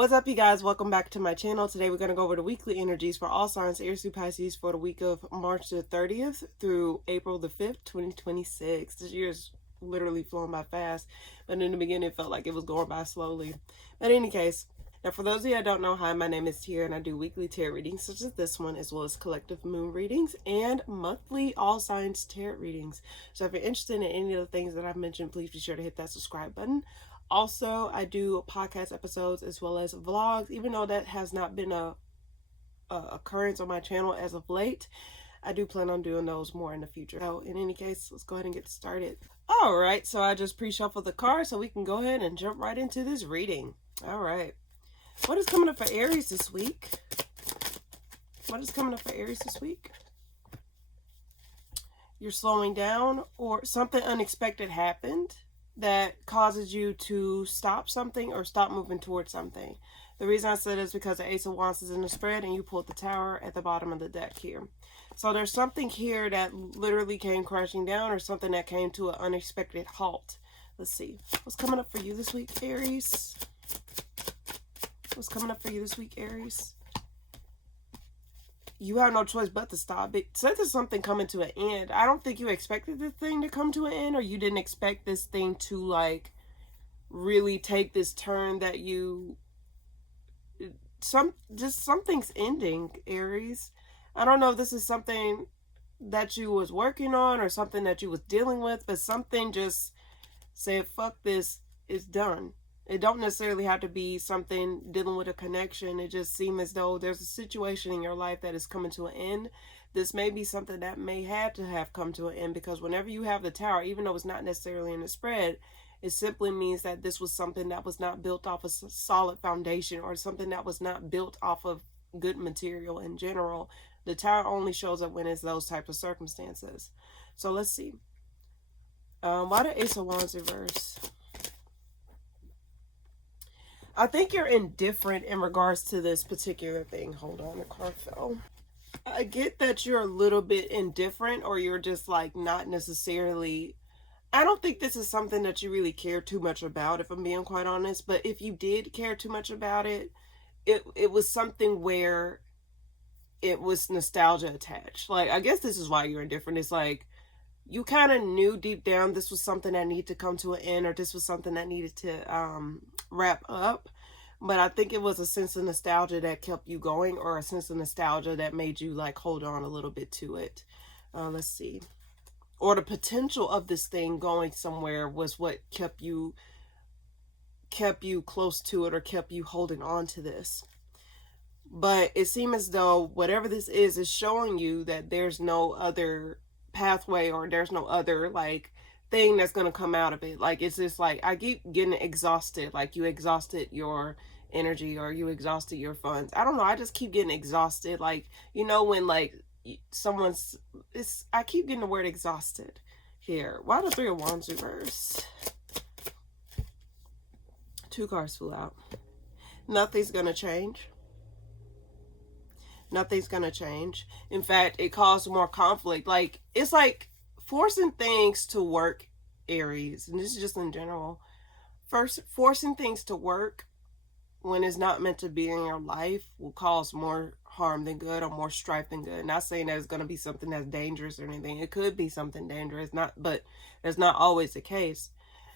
What's up, you guys? Welcome back to my channel. Today we're going to go over the weekly energies for all signs Aries through Pisces for the week of March the 30th through April the 5th, 2026. This year's literally flown by fast, but in the beginning it felt like it was going by slowly. But in any case, now for those of you that don't know, hi, my name is Tia and I do weekly tarot readings such as this one, as well as collective moon readings and monthly all signs tarot readings. So if you're interested in any of the things that I've mentioned, please be sure to hit that subscribe button. Also, I do podcast episodes as well as vlogs, even though that has not been a occurrence on my channel as of late. I do plan on doing those more in the future. So in any case, let's go ahead and get started. All right, so I just pre-shuffled the cards so we can go ahead and jump right into this reading. All right, what is coming up for Aries this week? What is coming up for Aries this week? You're slowing down, or something unexpected happened that causes you to stop something or stop moving towards something. The reason I said is because the Ace of Wands is in the spread and you pulled the Tower at the bottom of the deck here. So there's something here that literally came crashing down, or something that came to an unexpected halt. Let's see. What's coming up for you this week, Aries? What's coming up for you this week, Aries? You have no choice but to stop. It says there's something coming to an end. I don't think you expected this thing to come to an end, or you didn't expect this thing to like really take this turn that you something's ending, Aries. I don't know if this is something that you was working on or something that you was dealing with, but something just said, fuck this, it's done. It don't necessarily have to be something dealing with a connection. It just seems as though there's a situation in your life that is coming to an end. This may be something that may have to have come to an end, because whenever you have the Tower, even though it's not necessarily in the spread, it simply means that this was something that was not built off a solid foundation, or something that was not built off of good material in general. The Tower only shows up when it's those types of circumstances. So let's see. Why the Ace of Wands reverse? I think you're indifferent in regards to this particular thing. Hold on, the card fell. I get that you're a little bit indifferent, or you're just like not necessarily... I don't think this is something that you really care too much about, if I'm being quite honest. But if you did care too much about it, it was something where it was nostalgia attached. Like, I guess this is why you're indifferent. It's like you kind of knew deep down this was something that needed to come to an end, or this was something that needed to wrap up. But I think it was a sense of nostalgia that kept you going, or a sense of nostalgia that made you like hold on a little bit to it. Let's see. Or the potential of this thing going somewhere was what kept you close to it, or kept you holding on to this. But it seems as though whatever this is showing you that there's no other pathway, or there's no other like thing that's going to come out of it. Like, it's just like, I keep getting exhausted, like you exhausted your energy, or you exhausted your funds. I don't know, I just keep getting exhausted. Like, you know, when like someone's, I keep getting the word exhausted here. Why the Three of Wands reverse? Two cards flew out. Nothing's gonna change. Nothing's gonna change. In fact, it caused more conflict. Like, it's like forcing things to work, Aries, and this is just in general. First, forcing things to work when it's not meant to be in your life will cause more harm than good, or more strife than good. Not saying that it's going to be something that's dangerous or anything. It could be something dangerous, but that's not always the case.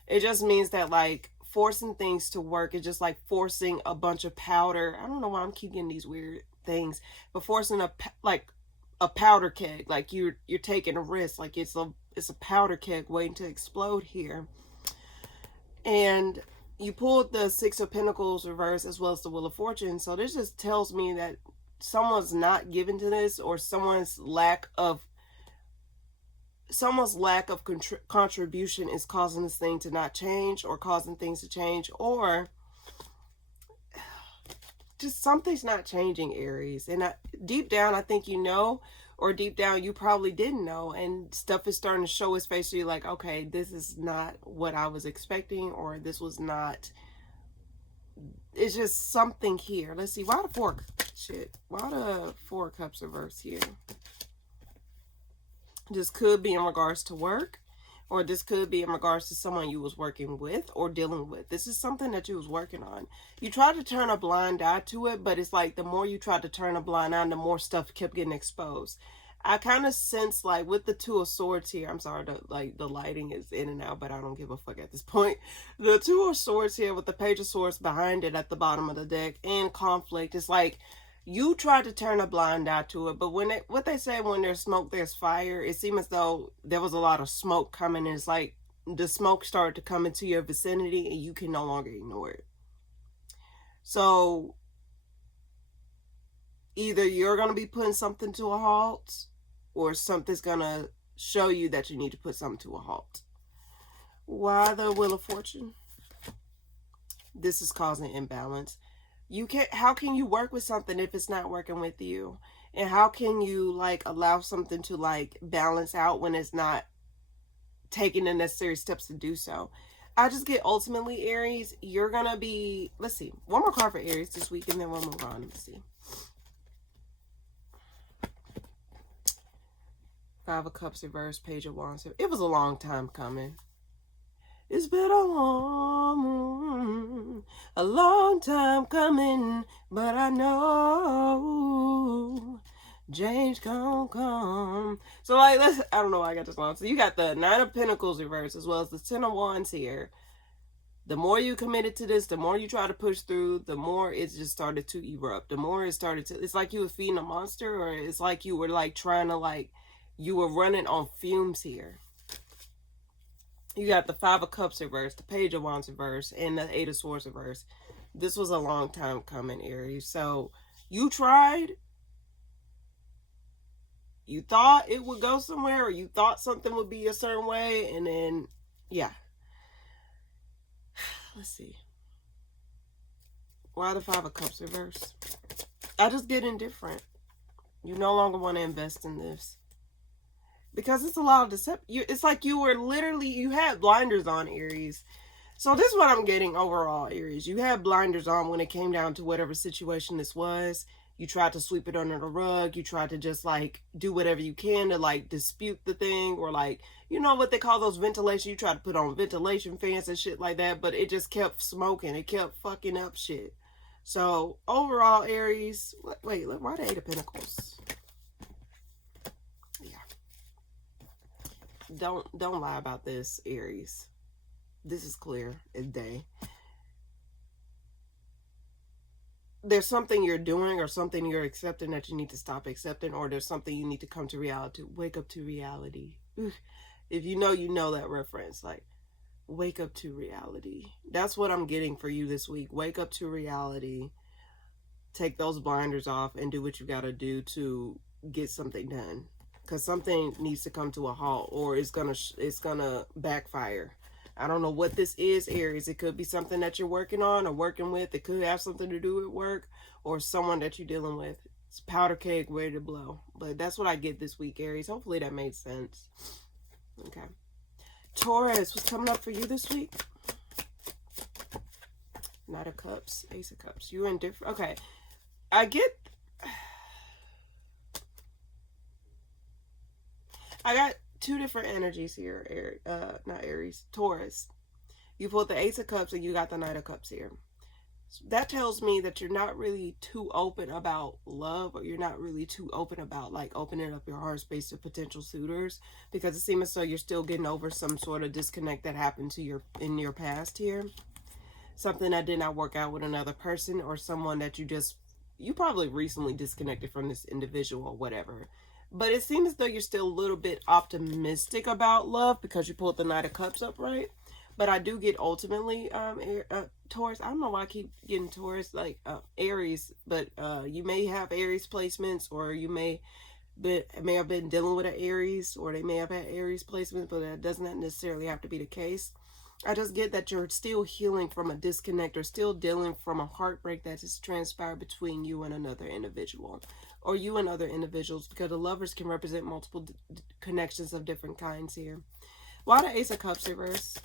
It just means that like forcing things to work is just like forcing a bunch of powder. I don't know why I'm keep getting these weird things, but forcing a powder keg. Like you're taking a risk. Like it's a powder keg waiting to explode here. And you pulled the Six of Pentacles reverse, as well as the Wheel of Fortune. So this just tells me that someone's not given to this, or someone's lack of contribution is causing this thing to not change, or causing things to change, or just something's not changing, Aries. And deep down, I think you know, or deep down you probably didn't know, and stuff is starting to show its face to you, like, okay, this is not what I was expecting, or this was not... It's just something here. Let's see. Why the Four of Cups reverse here? This could be in regards to work. Or this could be in regards to someone you was working with or dealing with. This is something that you was working on. You tried to turn a blind eye to it, but it's like the more you tried to turn a blind eye, the more stuff kept getting exposed. I kind of sense like with the Two of Swords here, I'm sorry, the lighting is in and out, but I don't give a fuck at this point. The Two of Swords here with the Page of Swords behind it at the bottom of the deck and conflict. It's like you tried to turn a blind eye to it, but what they say, when there's smoke, there's fire. It seems as though there was a lot of smoke coming, and it's like the smoke started to come into your vicinity, and you can no longer ignore it. So either you're going to be putting something to a halt, or something's going to show you that you need to put something to a halt. Why the Wheel of Fortune? This is causing imbalance. How can you work with something if it's not working with you? And how can you like allow something to like balance out when it's not taking the necessary steps to do so? I just get ultimately, Aries, you're gonna be, let's see, one more card for Aries this week and then we'll move on. Let's see. Five of Cups reverse, Page of Wands. It was a long time coming. It's been a long time coming, but I know change gon' come. So like, I don't know why I got this long. So you got the Nine of Pentacles reverse as well as the Ten of Wands here. The more you committed to this, the more you try to push through, the more it just started to erupt. The more it started to, it's like you were feeding a monster, or it's like you were like trying to like, you were running on fumes here. You got the Five of Cups reverse, the Page of Wands reverse, and the Eight of Swords reverse. This was a long time coming, Aries. So you tried. You thought it would go somewhere, or you thought something would be a certain way, and then, yeah. Let's see. Why the Five of Cups reverse? I just get indifferent. You no longer want to invest in this. Because it's a lot of deception. It's like you were literally, you had blinders on, Aries. So this is what I'm getting overall, Aries. You had blinders on when it came down to whatever situation this was. You tried to sweep it under the rug. You tried to just like do whatever you can to like dispute the thing, or like, you know what they call those ventilation. You tried to put on ventilation fans and shit like that, but it just kept smoking. It kept fucking up shit. So overall, Aries, wait, why the Eight of Pentacles? Don't lie about this, Aries. This is clear as day. There's something you're doing or something you're accepting that you need to stop accepting, or there's something you need to come to reality. Wake up to reality. If you know that reference, like wake up to reality. That's what I'm getting for you this week. Wake up to reality. Take those blinders off and do what you got to do to get something done. Because something needs to come to a halt, or it's gonna backfire. I don't know what this is, Aries. It could be something that you're working on or working with. It could have something to do with work or someone that you're dealing with. It's powder keg ready to blow. But that's what I get this week, Aries. Hopefully that made sense. Okay. Taurus, what's coming up for you this week? Knight of Cups, Ace of Cups. You're indifferent. Okay. I got two different energies here, not Aries, Taurus. You pulled the Ace of Cups and you got the Knight of Cups here. So that tells me that you're not really too open about love, or you're not really too open about like opening up your heart space to potential suitors, because it seems as though you're still getting over some sort of disconnect that happened to in your past here. Something that did not work out with another person, or someone that you probably recently disconnected from this individual or whatever. But it seems as though you're still a little bit optimistic about love because you pulled the Knight of Cups up, right? But I do get ultimately, Taurus. I don't know why I keep getting Taurus, like Aries. But you may have Aries placements, or you may have been dealing with an Aries, or they may have had Aries placements, but that doesn't necessarily have to be the case. I just get that you're still healing from a disconnect, or still dealing from a heartbreak that has transpired between you and another individual, or you and other individuals, because the lovers can represent multiple connections of different kinds here. Why the Ace of Cups reverse?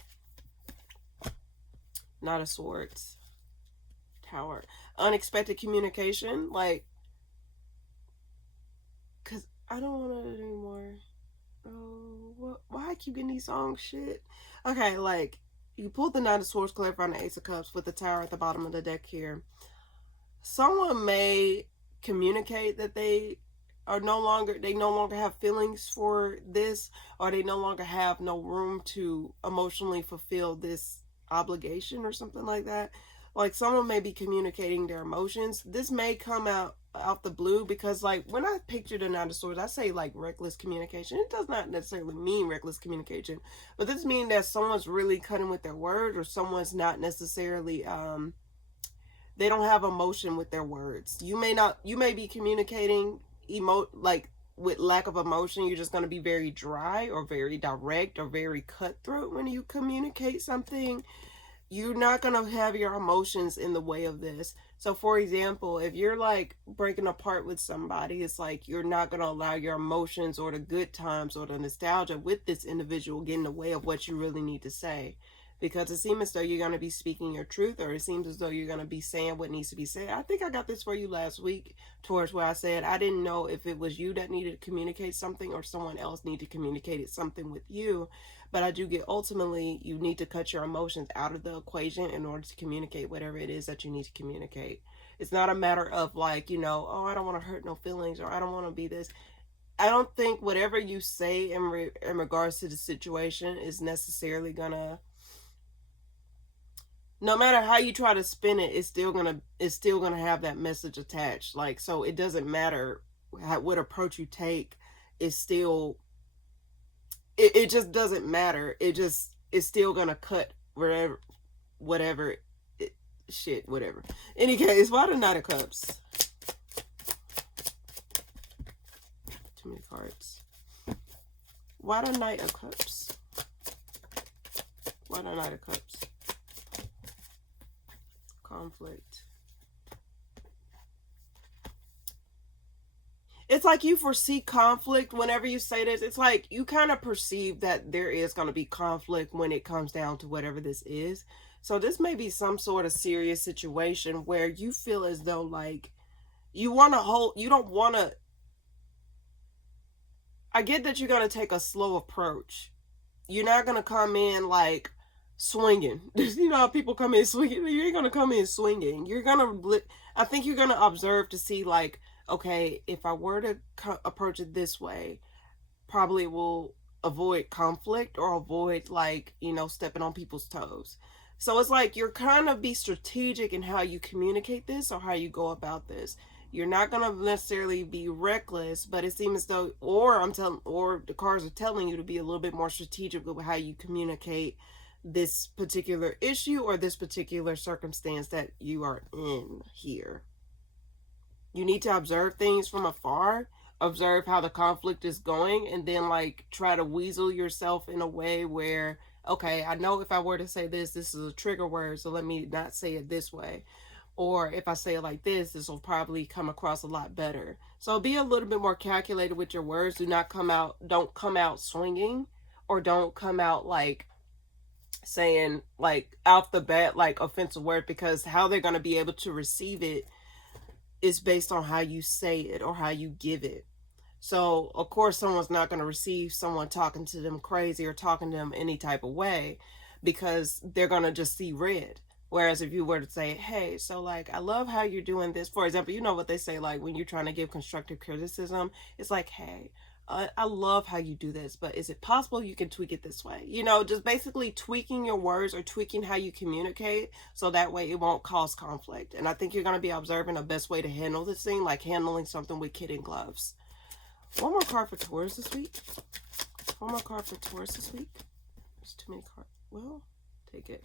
Knight of Swords. Tower. Unexpected communication. Like, because I don't want it anymore. Oh, why I keep getting these songs? Shit. Okay, like, you pulled the Nine of Swords, clarifying the Ace of Cups with the Tower at the bottom of the deck here. Someone may communicate that they no longer have feelings for this, or they no longer have no room to emotionally fulfill this obligation or something like that. Like, someone may be communicating their emotions. This may come out the blue, because like when I picture the Nine of Swords, I say like reckless communication. It does not necessarily mean reckless communication, but this means that someone's really cutting with their word, or someone's not necessarily they don't have emotion with their words. You may be communicating like with lack of emotion. You're just going to be very dry or very direct or very cutthroat when you communicate something. You're not going to have your emotions in the way of this. So for example, if you're like breaking apart with somebody, it's like you're not going to allow your emotions or the good times or the nostalgia with this individual get in the way of what you really need to say. Because it seems as though you're going to be speaking your truth, or it seems as though you're going to be saying what needs to be said. I think I got this for you last week, towards where I said I didn't know if it was you that needed to communicate something or someone else needed to communicate something with you. But I do get, ultimately, you need to cut your emotions out of the equation in order to communicate whatever it is that you need to communicate. It's not a matter of like, oh, I don't want to hurt no feelings, or I don't want to be this. I don't think whatever you say in regards to the situation is necessarily gonna, no matter how you try to spin it, it's still gonna have that message attached. Like, so it doesn't matter what approach you take. It's still, it just doesn't matter. It's still gonna cut whatever shit, whatever. Any case, why the Knight of Cups? Too many cards. Why the Knight of Cups? Why the Knight of Cups? Conflict. It's like you foresee conflict whenever you say this. It's like you kind of perceive that there is going to be conflict when it comes down to whatever this is. So this may be some sort of serious situation where you feel as though like you don't want to. I get that you're going to take a slow approach. You're not going to come in like swinging. You know how people come in swinging? You ain't going to come in swinging. I think you're going to observe to see like, okay, if I were to approach it this way, probably will avoid conflict or avoid like, stepping on people's toes. So it's like you're kind of be strategic in how you communicate this or how you go about this. You're not going to necessarily be reckless, but it seems as though, or the cards are telling you to be a little bit more strategic with how you communicate this particular issue or this particular circumstance that you are in here. You need to observe things from afar, observe how the conflict is going, and then like try to weasel yourself in a way where, okay, I know if I were to say this is a trigger word, so let me not say it this way. Or if I say it like this will probably come across a lot better. So be a little bit more calculated with your words. Don't come out swinging, or don't come out like saying like out the bat like offensive word, because how they're going to be able to receive it is based on how you say it or how you give it. So of course someone's not going to receive someone talking to them crazy or talking to them any type of way, because they're going to just see red. Whereas if you were to say, hey, so like, I love how you're doing this. For example, you know what they say, like when you're trying to give constructive criticism, it's like, hey, I love how you do this, but is it possible you can tweak it this way? Just basically tweaking your words or tweaking how you communicate, so that way it won't cause conflict. And I think you're going to be observing the best way to handle this thing, like handling something with kid gloves. One more card for Taurus this week. One more card for Taurus this week. There's too many cards. Well, take it.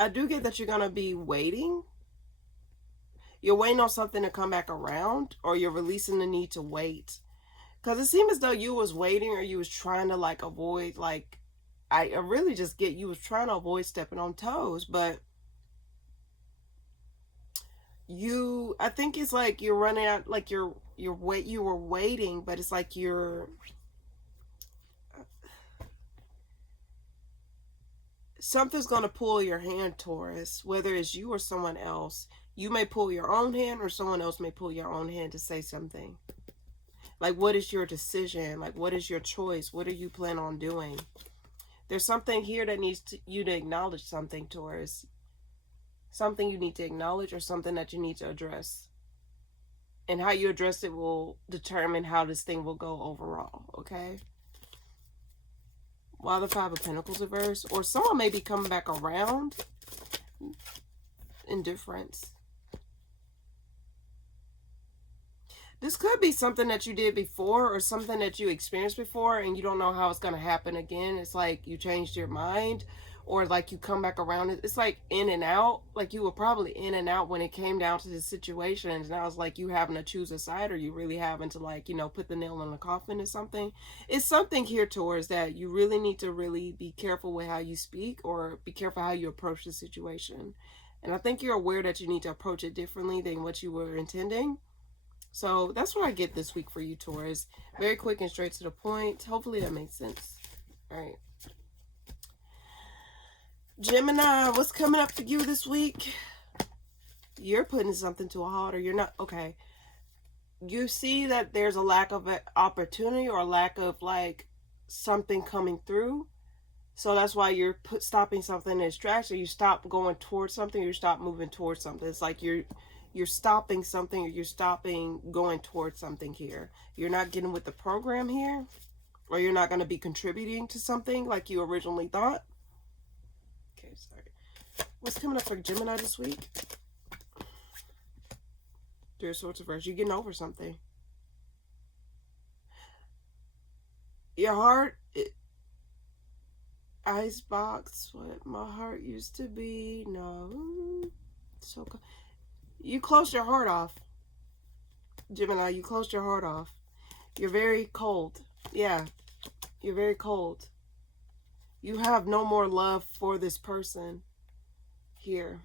I do get that you're going to be waiting. You're waiting on something to come back around, or you're releasing the need to wait. Because it seemed as though you was waiting, or you was trying to like avoid, like, I really just get you was trying to avoid stepping on toes. But I think it's like you're running out, like you were waiting, but it's like something's going to pull your hand, Taurus, whether it's you or someone else. You may pull your own hand, or someone else may pull your own hand to say something. Like, what is your decision? Like, what is your choice? What are you planning on doing? There's something here that needs you to acknowledge something, Taurus. Something you need to acknowledge or something that you need to address. And how you address it will determine how this thing will go overall, okay? While the Five of Pentacles reverse, or someone may be coming back around. Indifference. This could be something that you did before or something that you experienced before and you don't know how it's going to happen again. It's like you changed your mind or like you come back around. It's like in and out. Like you were probably in and out when it came down to the situations. Now it's like you having to choose a side or you really having to, like, you know, put the nail in the coffin or something. It's something here towards that you really need to really be careful with how you speak or be careful how you approach the situation. And I think you're aware that you need to approach it differently than what you were intending. So that's what I get this week for you, Taurus. Very quick and straight to the point. Hopefully that makes sense. All right. Gemini, what's coming up for you this week? You're putting something to a halt, or you're not. Okay. You see that there's a lack of opportunity or a lack of, like, something coming through. So that's why you're stopping something in its tracks, or you stop going towards something, or you stop moving towards something. It's like you're stopping something, or you're stopping going towards something here. You're not getting with the program here, or you're not going to be contributing to something like you originally thought. Okay, sorry. What's coming up for Gemini this week? Three of Swords reverse. You're getting over something. Your heart, icebox, what my heart used to be. No, so you closed your heart off, Gemini. You closed your heart off. You're very cold. Yeah, you're very cold. You have no more love for this person here.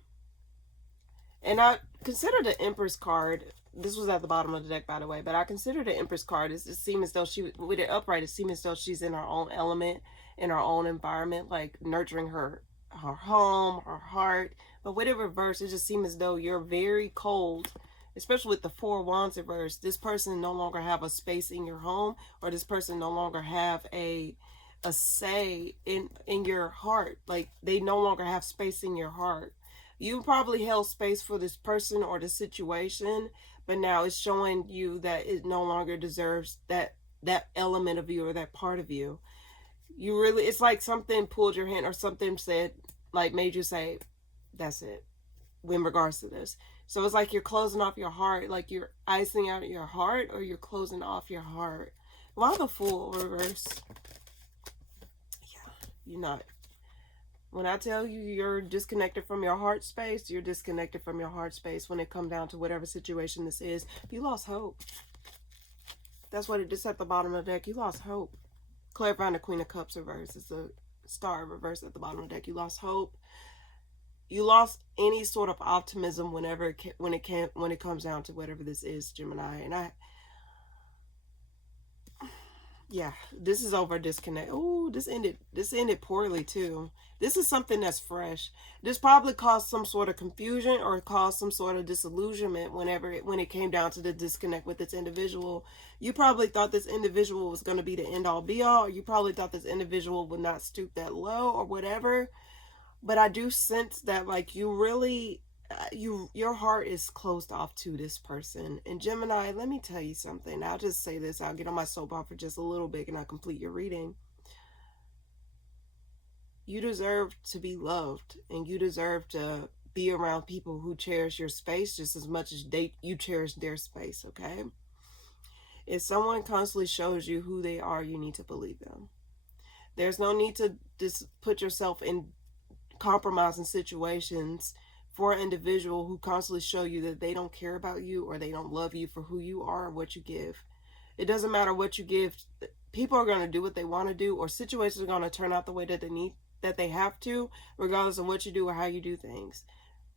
And I consider the Empress card. This was at the bottom of the deck, by the way, but I consider the Empress card. It seems as though she, with it upright, it seems as though she's in her own element, in her own environment, like nurturing her home, her heart. But with it reversed, it just seems as though you're very cold, especially with the Four of Wands reversed. This person no longer have a space in your home, or this person no longer have a say in your heart. Like they no longer have space in your heart. You probably held space for this person or the situation, but now it's showing you that it no longer deserves that element of you or that part of you. You really, it's like something pulled your hand or something said, like made you say, that's it, in regards to this. So it's like you're closing off your heart, like you're icing out your heart, or you're closing off your heart. Why the Fool reverse? Yeah, you're not. When I tell you you're disconnected from your heart space, you're disconnected from your heart space when it comes down to whatever situation this is. You lost hope. That's what it is at the bottom of the deck. You lost hope. Clarifying the Queen of Cups reverse. It's a star reverse at the bottom of the deck. You lost hope. You lost any sort of optimism when it comes down to whatever this is, Gemini. And yeah, this is over disconnect. Oh, this ended poorly too. This is something that's fresh. This probably caused some sort of confusion or caused some sort of disillusionment when it came down to the disconnect with this individual. You probably thought this individual was going to be the end all be all. Or you probably thought this individual would not stoop that low or whatever. But I do sense that, like, you really, your heart is closed off to this person. And Gemini, let me tell you something. I'll just say this. I'll get on my soapbox for just a little bit and I'll complete your reading. You deserve to be loved, and you deserve to be around people who cherish your space just as much as you cherish their space, okay? If someone constantly shows you who they are, you need to believe them. There's no need to just put yourself in compromising situations for an individual who constantly show you that they don't care about you or they don't love you for who you are or what you give. It doesn't matter what you give. People are going to do what they want to do, or situations are going to turn out the way that they have to, regardless of what you do or how you do things.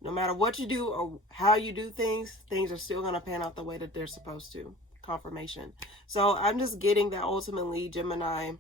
No matter what you do or how you do things, things are still going to pan out the way that they're supposed to. Confirmation. So I'm just getting that ultimately, Gemini,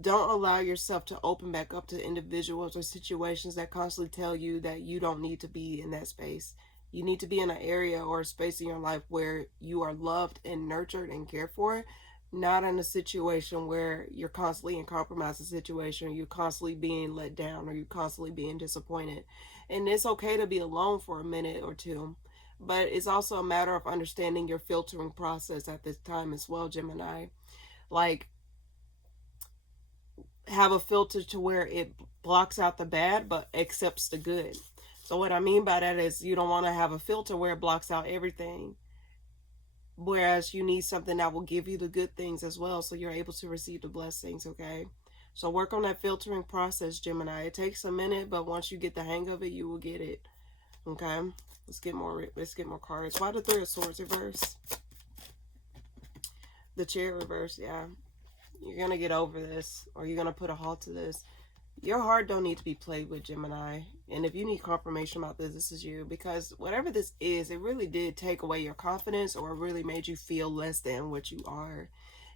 don't allow yourself to open back up to individuals or situations that constantly tell you that you don't need to be in that space. You need to be in an area or a space in your life where you are loved and nurtured and cared for, not in a situation where you're constantly in compromising situation, or you're constantly being let down, or you're constantly being disappointed. And it's okay to be alone for a minute or two, but it's also a matter of understanding your filtering process at this time as well, Gemini. Like, have a filter to where it blocks out the bad but accepts the good. So what I mean by that is you don't want to have a filter where it blocks out everything, whereas you need something that will give you the good things as well, so you're able to receive the blessings. Okay, so work on that filtering process, Gemini. It takes a minute, but once you get the hang of it, you will get it. Okay, let's get more cards. Why the Three of Swords reverse? The Chariot reverse. Yeah, you're gonna get over this, or you're gonna put a halt to this. Your heart don't need to be played with, Gemini. And if you need confirmation about this, this is you. Because whatever this is, it really did take away your confidence, or it really made you feel less than what you are.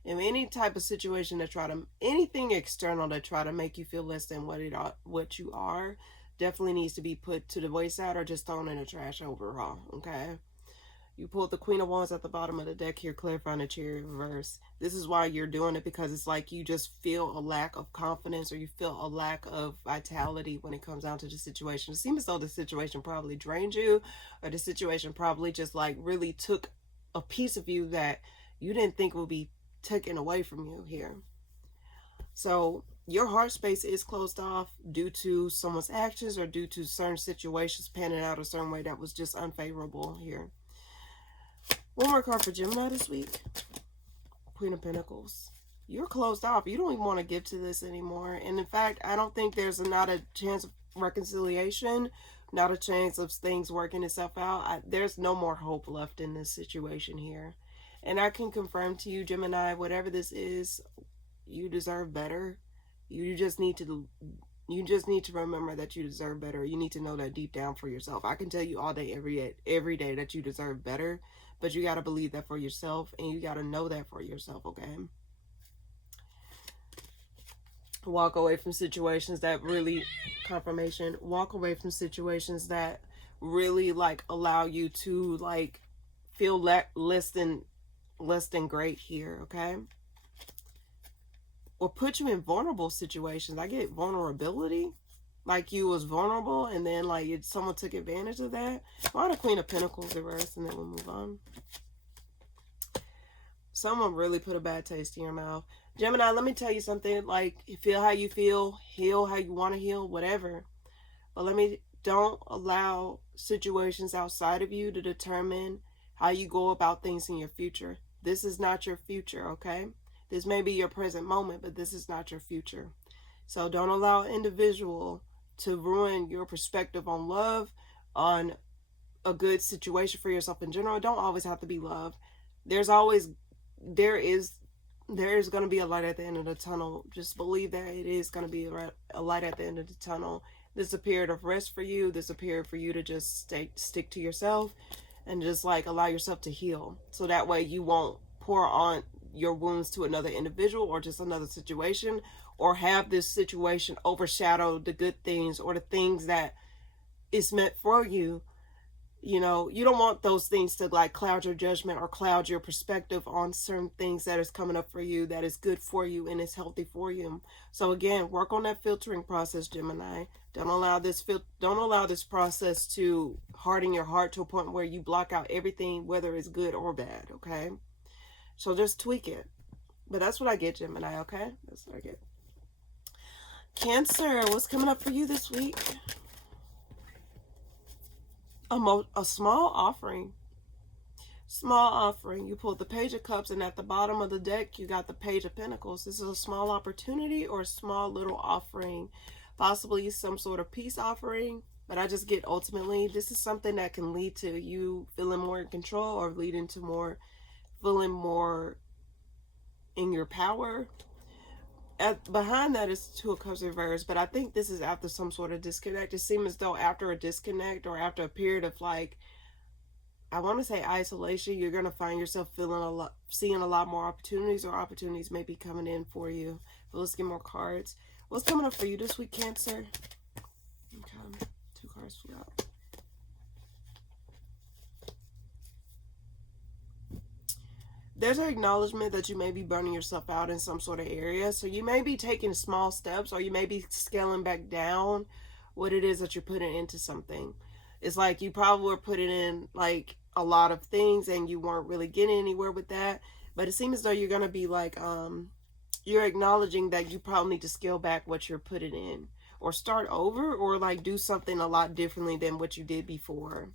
In any type of situation that anything external that try to make you feel less than what you are, definitely needs to be put to the wayside or just thrown in the trash overall. Okay. You pulled the Queen of Wands at the bottom of the deck here, clarifying the Chariot reverse. This is why you're doing it, because it's like you just feel a lack of confidence, or you feel a lack of vitality when it comes down to the situation. It seems as though the situation probably drained you, or the situation probably just like really took a piece of you that you didn't think would be taken away from you here. So your heart space is closed off due to someone's actions, or due to certain situations panning out a certain way that was just unfavorable here. One more card for Gemini this week. Queen of Pentacles. You're closed off. You don't even want to give to this anymore. And in fact, I don't think there's not a chance of reconciliation, not a chance of things working itself out. There's no more hope left in this situation here. And I can confirm to you, Gemini, whatever this is, you deserve better. You just need to remember that you deserve better. You need to know that deep down for yourself. I can tell you all day, every day that you deserve better. But you got to believe that for yourself, and you got to know that for yourself, okay? Walk away from situations that really, confirmation, walk away from situations that really, like, allow you to, like, feel less than great here, okay? Or put you in vulnerable situations. I get vulnerability. Like you was vulnerable, and then like someone took advantage of that. Why the Queen of Pentacles reverse, and then we'll move on. Someone really put a bad taste in your mouth. Gemini, let me tell you something. Like, feel how you feel, heal how you want to heal, whatever. But don't allow situations outside of you to determine how you go about things in your future. This is not your future, okay? This may be your present moment, but this is not your future. So don't allow an individual to ruin your perspective on love, on a good situation for yourself in general. It don't always have to be love. There is going to be a light at the end of the tunnel. Just believe that it is going to be a light at the end of the tunnel. This is a period of rest for you. This is a period for you to just stick to yourself and just like allow yourself to heal. So that way you won't pour on your wounds to another individual or just another situation, or have this situation overshadow the good things or the things that is meant for you. You know, you don't want those things to like cloud your judgment or cloud your perspective on certain things that is coming up for you, that is good for you and is healthy for you. So again, work on that filtering process, Gemini. Don't allow this process to harden your heart to a point where you block out everything, whether it's good or bad, okay? So just tweak it. But that's what I get, Gemini, okay? That's what I get. Cancer, what's coming up for you this week? A small offering. Small offering. You pulled the Page of Cups, and at the bottom of the deck, you got the Page of Pentacles. This is a small opportunity or a small little offering. Possibly some sort of peace offering. But I just get ultimately, this is something that can lead to you feeling more in control, or lead into feeling more in your power. Behind that is Two of Cups reverse, but I think this is after some sort of disconnect. It seems as though after a disconnect, or after a period of like, I want to say isolation, you're going to find yourself seeing a lot more opportunities, or opportunities may be coming in for you. But let's get more cards. What's coming up for you this week, Cancer? Okay, 2 cards for y'all. there's an acknowledgement that you may be burning yourself out in some sort of area. So you may be taking small steps, or you may be scaling back down what it is that you're putting into something. It's like you probably were putting in like a lot of things and you weren't really getting anywhere with that. But it seems as though you're going to be like, you're acknowledging that you probably need to scale back what you're putting in, or start over, or like do something a lot differently than what you did before,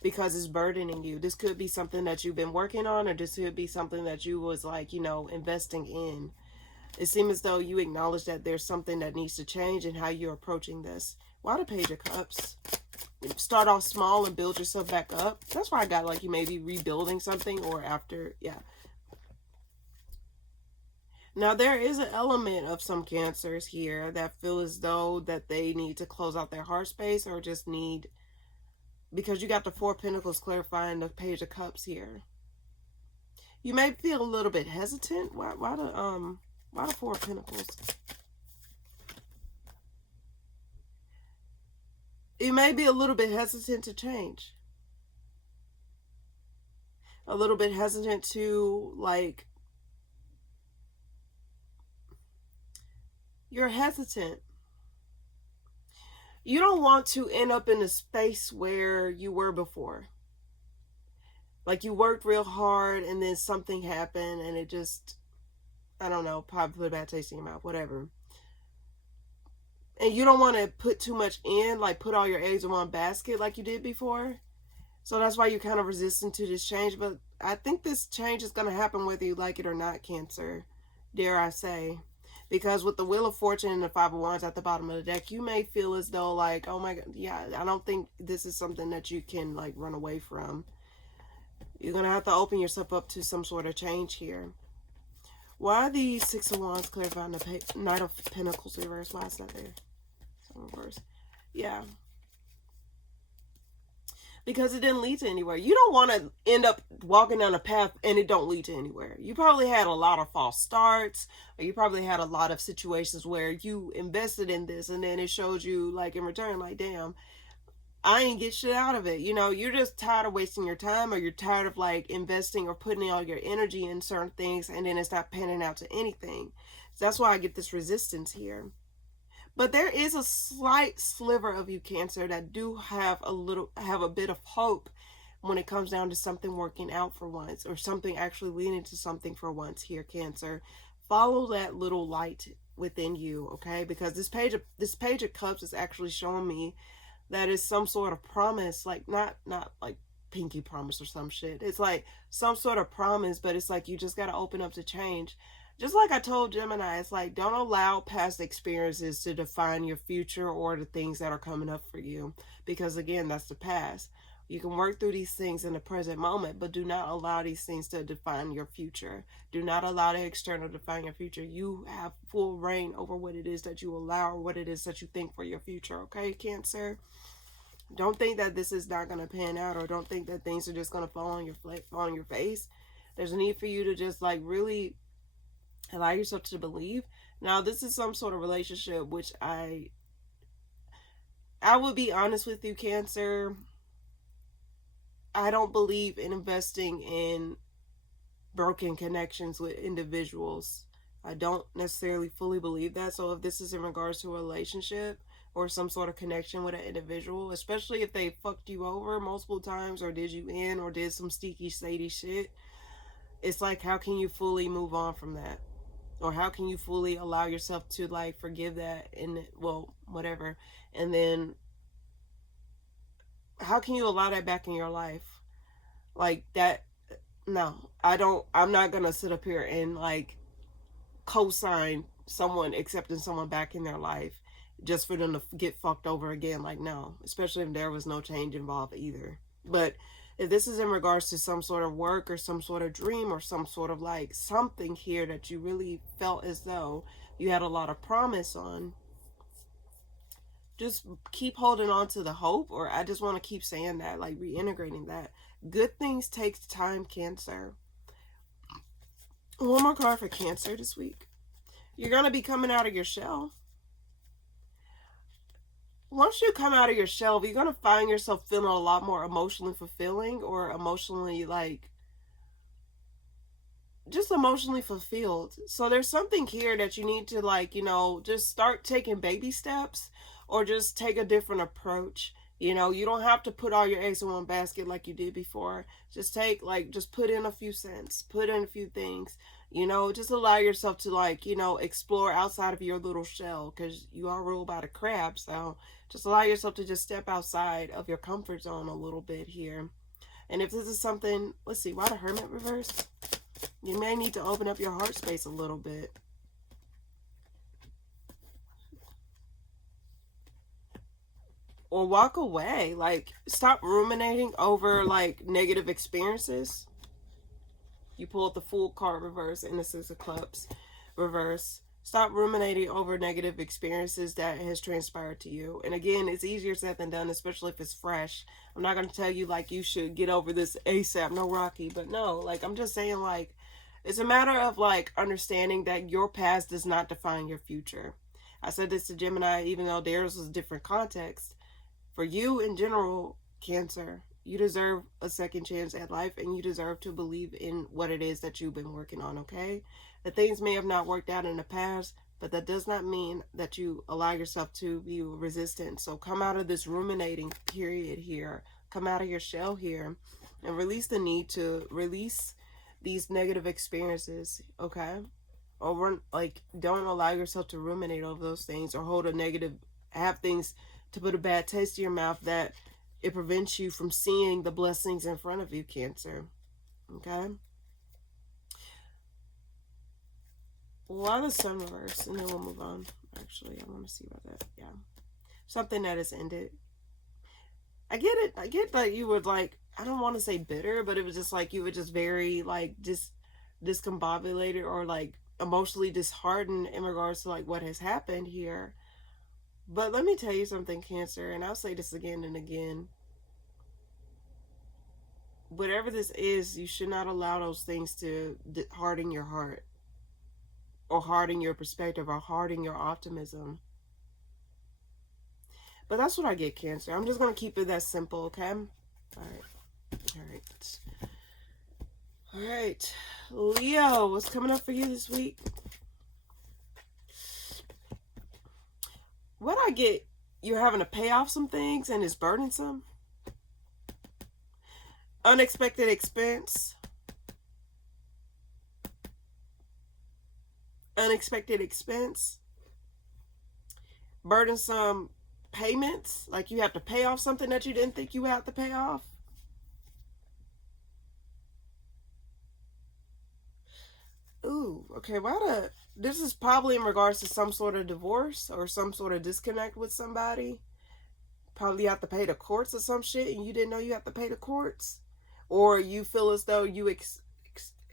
because it's burdening you. This could be something that you've been working on, or this could be something that you was like, you know, investing in. It seems as though you acknowledge that there's something that needs to change in how you're approaching this. Why the Page of Cups? Start off small and build yourself back up. That's why I got like you may be rebuilding something, or after, yeah. Now, there is an element of some Cancers here that feel as though that they need to close out their heart space, or just need, because you got the Four of Pentacles clarifying the Page of Cups here. You may feel a little bit hesitant. Why the Four of Pentacles? You may be a little bit hesitant to change. A little bit hesitant to, like, you're hesitant. You don't want to end up in a space where you were before. Like you worked real hard and then something happened and it just, I don't know, probably put a bad taste in your mouth, whatever. And you don't want to put too much in, like put all your eggs in one basket like you did before. So that's why you're kind of resistant to this change. But I think this change is going to happen whether you like it or not, Cancer, dare I say. Because with the Wheel of Fortune and the Five of Wands at the bottom of the deck, you may feel as though like, oh my God, yeah, I don't think this is something that you can like run away from. You're going to have to open yourself up to some sort of change here. Why the Six of Wands clarifying the Knight of Pentacles reverse? Why is that there? Some reverse. Yeah. Because it didn't lead to anywhere. You don't want to end up walking down a path and it don't lead to anywhere. You probably had a lot of false starts, or you probably had a lot of situations where you invested in this and then it showed you like in return, like, damn, I ain't get shit out of it. You know, you're just tired of wasting your time, or you're tired of like investing or putting all your energy in certain things and then it's not panning out to anything. So that's why I get this resistance here. But there is a slight sliver of you, Cancer, that do have a bit of hope when it comes down to something working out for once, or something actually leading to something for once here, Cancer. Follow that little light within you, okay? Because this page of Cups is actually showing me that is some sort of promise, like not like pinky promise or some shit. It's like some sort of promise, but it's like you just got to open up to change. Just like I told Gemini, it's like, don't allow past experiences to define your future or the things that are coming up for you. Because again, that's the past. You can work through these things in the present moment, but do not allow these things to define your future. Do not allow the external to define your future. You have full reign over what it is that you allow, or what it is that you think for your future. Okay, Cancer? Don't think that this is not going to pan out, or don't think that things are just going to fall on your face. There's a need for you to just like really allow yourself to believe. Now, this is some sort of relationship, which I will be honest with you, Cancer. I don't believe in investing in broken connections with individuals. I don't necessarily fully believe that. So if this is in regards to a relationship or some sort of connection with an individual, especially if they fucked you over multiple times, or did you in, or did some sneaky, shady shit, it's like, how can you fully move on from that? Or how can you fully allow yourself to like forgive that, and well, whatever, and then how can you allow that back in your life? Like that, no, I'm not gonna sit up here and like co-sign someone accepting someone back in their life just for them to get fucked over again. Like, no, especially if there was no change involved either. But if this is in regards to some sort of work or some sort of dream or some sort of like something here that you really felt as though you had a lot of promise on, just keep holding on to the hope. Or I just want to keep saying that, like reintegrating that. Good things take time, Cancer. One more card for Cancer this week. You're going to be coming out of your shell. Once you come out of your shell, you're going to find yourself feeling a lot more emotionally fulfilling, or emotionally like just emotionally fulfilled. So there's something here that you need to, like, you know, just start taking baby steps, or just take a different approach. You know, you don't have to put all your eggs in one basket like you did before. Just take, like, just put in a few cents, put in a few things, you know, just allow yourself to, like, you know, explore outside of your little shell, because you are ruled by the crab. So just allow yourself to just step outside of your comfort zone a little bit here. And if this is something, let's see, why the Hermit reverse? You may need to open up your heart space a little bit. Or walk away. Like, stop ruminating over, like, negative experiences. You pulled the Fool card reverse and the Six of Cups reverse. Stop ruminating over negative experiences that has transpired to you. And again, it's easier said than done, especially if it's fresh. I'm not going to tell you, like, you should get over this ASAP. No, Rocky. But no, like, I'm just saying, like, it's a matter of, like, understanding that your past does not define your future. I said this to Gemini, even though theirs was a different context. For you in general, Cancer, you deserve a second chance at life, and you deserve to believe in what it is that you've been working on, okay? The things may have not worked out in the past, but that does not mean that you allow yourself to be resistant. So come out of this ruminating period here. Come out of your shell here and release the need to release these negative experiences, okay? Or, like, don't allow yourself to ruminate over those things, or hold a negative, have things to put a bad taste in your mouth that it prevents you from seeing the blessings in front of you, Cancer. Okay? Why the Sun reverse? And then we'll move on. Actually, I want to see about that. Yeah. Something that has ended. I get it. I get that you would, like, I don't want to say bitter, but it was just like you were just very, like, discombobulated, or, like, emotionally disheartened in regards to, like, what has happened here. But let me tell you something, Cancer, and I'll say this again and again. Whatever this is, you should not allow those things to harden your heart, or harden your perspective, or harden your optimism. But that's what I get, Cancer. I'm just going to keep it that simple, okay? All right. All right. All right. Leo, what's coming up for you this week? What I get, you're having to pay off some things and it's burdensome. Unexpected expense. Unexpected expense. Burdensome payments. Like you have to pay off something that you didn't think you had to pay off. Ooh, okay, this is probably in regards to some sort of divorce or some sort of disconnect with somebody. Probably you have to pay the courts or some shit and you didn't know you have to pay the courts. Or you feel as though you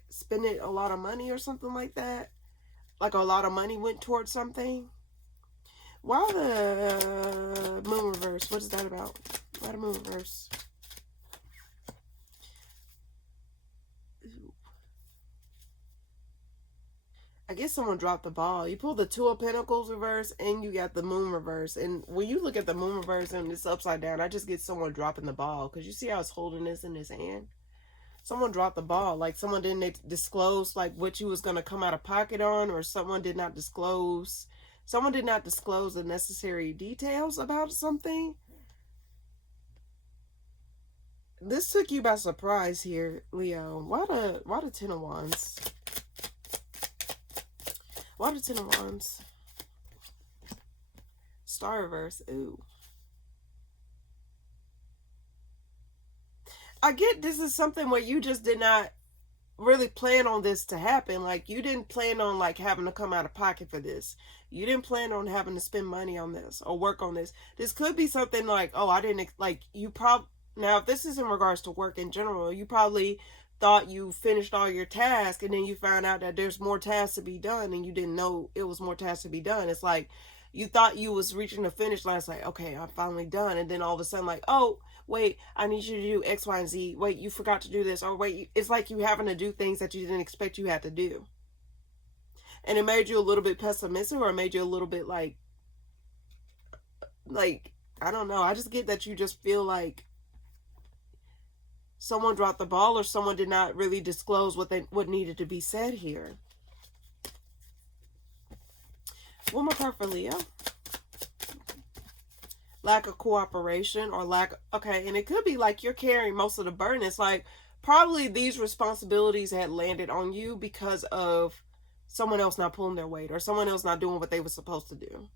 spending a lot of money or something like that. Like a lot of money went towards something. Why the moon reverse? What is that about? Why the moon reverse? I guess someone dropped the ball. You pulled the Two of Pentacles reverse and you got the moon reverse. And when you look at the moon reverse and it's upside down, I just get someone dropping the ball. Because you see how it's holding this in his hand? Someone dropped the ball. Like someone didn't disclose like what you was going to come out of pocket on, or someone did not disclose. Someone did not disclose the necessary details about something. This took you by surprise here, Leo. Why the Ten of Wands? Why the Ten of Wands? Star reverse. Ooh. I get this is something where you just did not really plan on this to happen. Like you didn't plan on like having to come out of pocket for this. You didn't plan on having to spend money on this or work on this. This could be something like, oh, I didn't, like you probably, now if this is in regards to work in general, you probably thought you finished all your tasks and then you found out that there's more tasks to be done and you didn't know it was more tasks to be done. It's like you thought you was reaching the finish line. It's like, okay, I'm finally done. And then all of a sudden like, oh, wait, I need you to do X, Y, and Z. Wait, you forgot to do this. Or wait, it's like you having to do things that you didn't expect you had to do. And it made you a little bit pessimistic, or it made you a little bit like, I don't know. I just get that you just feel like someone dropped the ball, or someone did not really disclose what needed to be said here. One more card for Leo. Lack of cooperation or lack, okay, and it could be like you're carrying most of the burden. It's like probably these responsibilities had landed on you because of someone else not pulling their weight, or someone else not doing what they were supposed to do.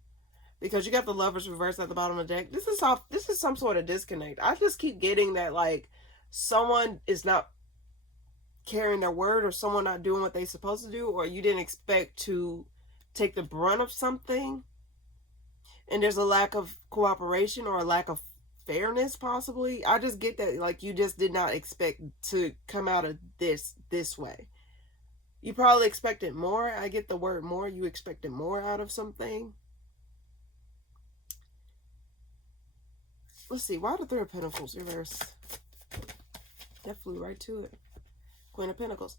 Because you got the Lovers reversed at the bottom of the deck. This is some sort of disconnect. I just keep getting that, like, someone is not carrying their word, or someone not doing what they're supposed to do, or you didn't expect to take the brunt of something, and there's a lack of cooperation or a lack of fairness, possibly. I just get that, like, you just did not expect to come out of this way. You probably expected more. I get the word more. You expected more out of something. Let's see. Why the Three of Pentacles reverse? Definitely right to it. Queen of Pentacles.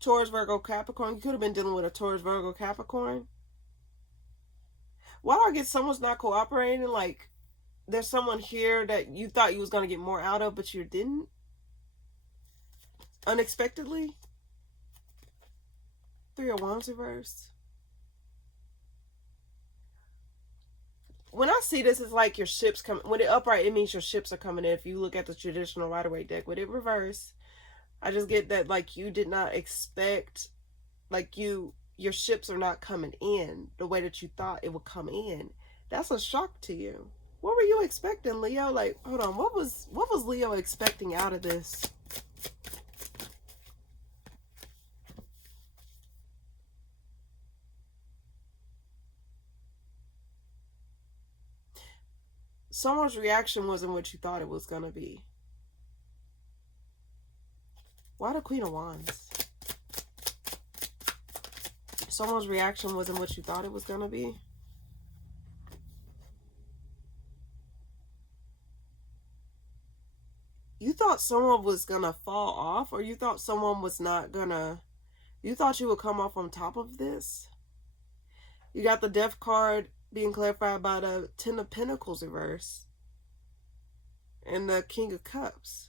Taurus, Virgo, Capricorn. You could have been dealing with a Taurus, Virgo, Capricorn. Why do I get someone's not cooperating? Like, there's someone here that you thought you was going to get more out of, but you didn't? Unexpectedly? Three of Wands reversed. When I see this, it's like your ships come. When it upright, it means your ships are coming in. If you look at the traditional Rider-Waite deck, with it reversed, I just get that, like, you did not expect, like, your ships are not coming in the way that you thought it would come in. That's a shock to you. What were you expecting, Leo? Like, hold on, what was Leo expecting out of this? Someone's reaction wasn't what you thought it was going to be. Why the Queen of Wands? Someone's reaction wasn't what you thought it was going to be. You thought someone was going to fall off, or you thought someone was not going to... You thought you would come off on top of this? You got the Death card being clarified by the Ten of Pentacles reverse. And the King of Cups.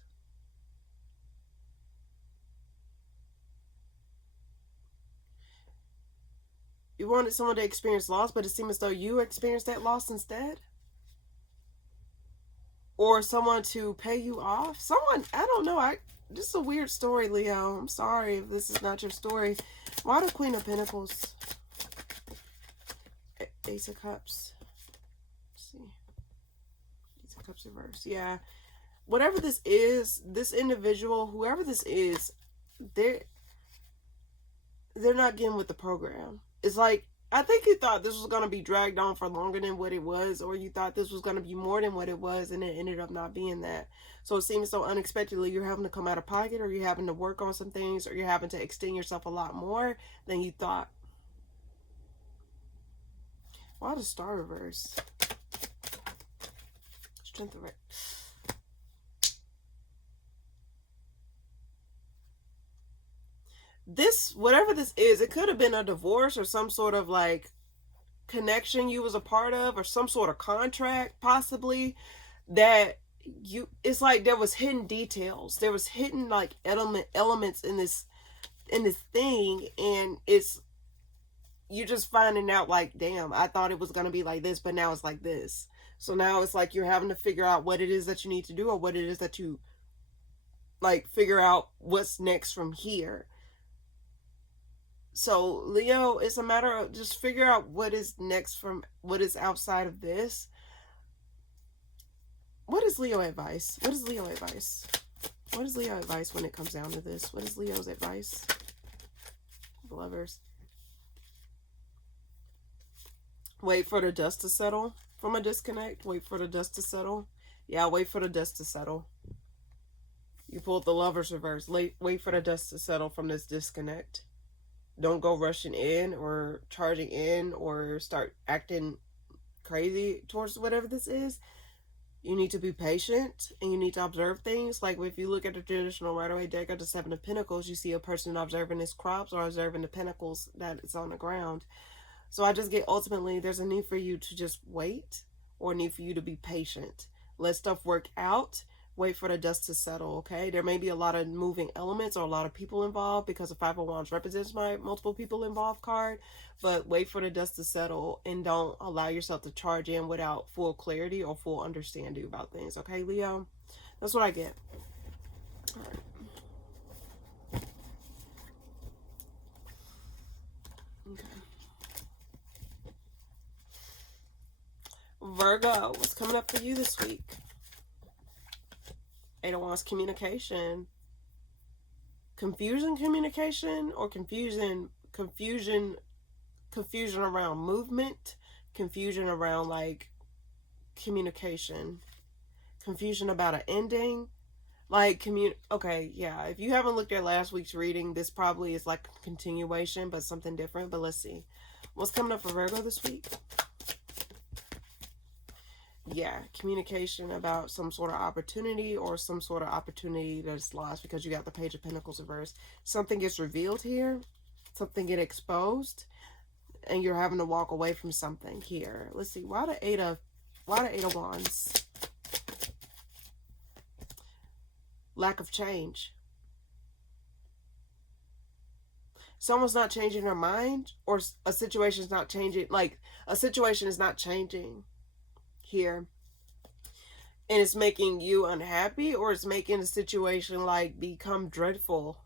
You wanted someone to experience loss, but it seemed as though you experienced that loss instead. Or someone to pay you off. Someone, I don't know. This is a weird story, Leo. I'm sorry if this is not your story. Why the Queen of Pentacles? Ace of Cups. Let's see. Ace of Cups reverse. Yeah. Whatever this is, this individual, whoever this is, they're not getting with the program. It's like, I think you thought this was going to be dragged on for longer than what it was, or you thought this was going to be more than what it was, and it ended up not being that. So it seems so unexpectedly you're having to come out of pocket, or you're having to work on some things, or you're having to extend yourself a lot more than you thought. Why the Star reverse? Strength of it. This, whatever this is, it could have been a divorce or some sort of, like, connection you was a part of, or some sort of contract possibly, that you, it's like there was hidden details, there was hidden, like, elements in this thing, and it's, you're just finding out, like, damn, I thought it was going to be like this, but now it's like this. So now it's like you're having to figure out what it is that you need to do, or what it is that you, like, figure out what's next from here. So, Leo, it's a matter of just figure out what is next from what is outside of this. What is Leo advice? What is Leo advice? What is Leo advice when it comes down to this? What is Leo's advice? Lovers. Wait for the dust to settle from a disconnect. Wait for the dust to settle. Yeah, wait for the dust to settle. You pulled the Lovers reverse. Wait for the dust to settle from this disconnect. Don't go rushing in or charging in or start acting crazy towards whatever this is. You need to be patient, and you need to observe things. Like, if you look at the traditional Rider-Waite deck of the Seven of Pentacles, you see a person observing his crops or observing the pentacles that is on the ground. So I just get, ultimately, there's a need for you to just wait, or a need for you to be patient. Let stuff work out. Wait for the dust to settle, okay? There may be a lot of moving elements or a lot of people involved because the Five of Wands represents my multiple people involved card. But wait for the dust to settle and don't allow yourself to charge in without full clarity or full understanding about things, okay, Leo? That's what I get. All right. Okay. Virgo, what's coming up for you this week? Eight of Wands, communication. Confusion communication or confusion around movement, confusion around like communication, confusion about an ending, like okay, yeah, if you haven't looked at last week's reading, this probably is like a continuation but something different. But let's see what's coming up for Virgo this week. Yeah, communication about some sort of opportunity or some sort of opportunity that's lost because you got the Page of Pentacles reversed. Something gets revealed here, something get exposed, and you're having to walk away from something here. Let's see, why the Eight of Wands? Lack of change. Someone's not changing their mind, or a situation is not changing. Like a situation is not changing here, and it's making you unhappy, or it's making the situation like become dreadful.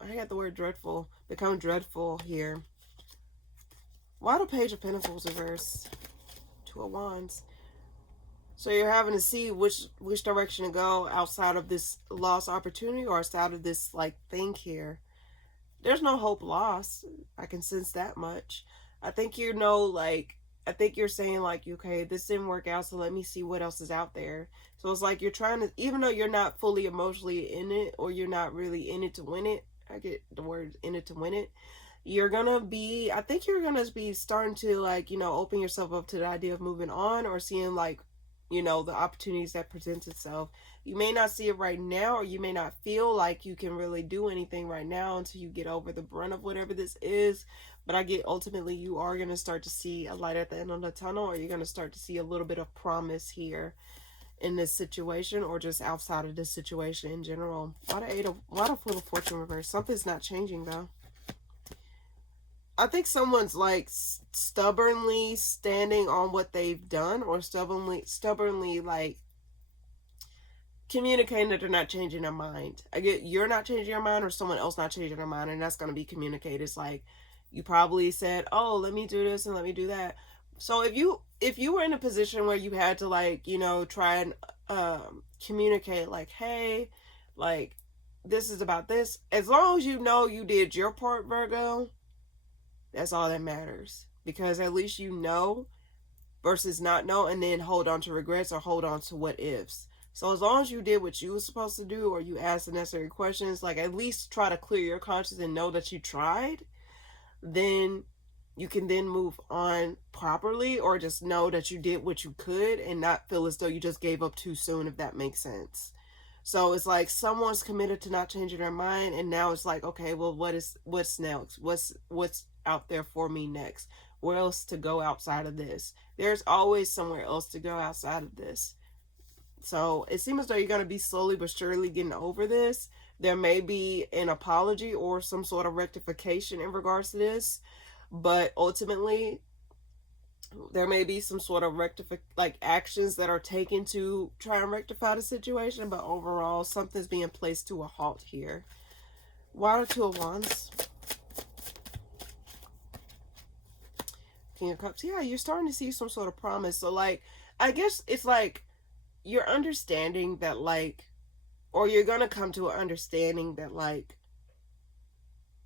I got the word dreadful. Become dreadful here. Why the Page of Pentacles reverse? Two of Wands. So you're having to see which direction to go outside of this lost opportunity or outside of this like thing here. There's no hope lost. I can sense that much. I think I think you're saying like, okay, this didn't work out, so let me see what else is out there. So it's like you're trying to, even though you're not fully emotionally in it, or you're not really in it to win it. I get the word in it to win it. I think you're gonna be starting to like, open yourself up to the idea of moving on or seeing like, the opportunities that presents itself. You may not see it right now, or you may not feel like you can really do anything right now until you get over the brunt of whatever this is. But I get ultimately you are going to start to see a light at the end of the tunnel, or you're going to start to see a little bit of promise here in this situation, or just outside of this situation in general. Why the Fool of Fortune reverse? Something's not changing though. I think someone's like stubbornly standing on what they've done, or stubbornly like communicating that they're not changing their mind. I get you're not changing your mind, or someone else not changing their mind, and that's going to be communicated. It's like you probably said, oh, let me do this and let me do that. So if you were in a position where you had to like, try and communicate like, hey, like this is about this, as long as you know you did your part, Virgo, that's all that matters. Because at least you know versus not know and then hold on to regrets or hold on to what ifs. So as long as you did what you were supposed to do, or you asked the necessary questions, like at least try to clear your conscience and know that you tried, then you can then move on properly, or just know that you did what you could and not feel as though you just gave up too soon, if that makes sense. So it's like someone's committed to not changing their mind, and now it's like, okay, well, what's next? What's out there for me next? Where else to go outside of this? There's always somewhere else to go outside of this. So it seems as though you're going to be slowly but surely getting over this. There may be an apology or some sort of rectification in regards to this, but ultimately there may be some sort of actions that are taken to try and rectify the situation, but overall something's being placed to a halt here. Why the Two of Wands? King of Cups. Yeah, you're starting to see some sort of promise. So like, I guess it's like you're understanding that like, or you're gonna come to an understanding that like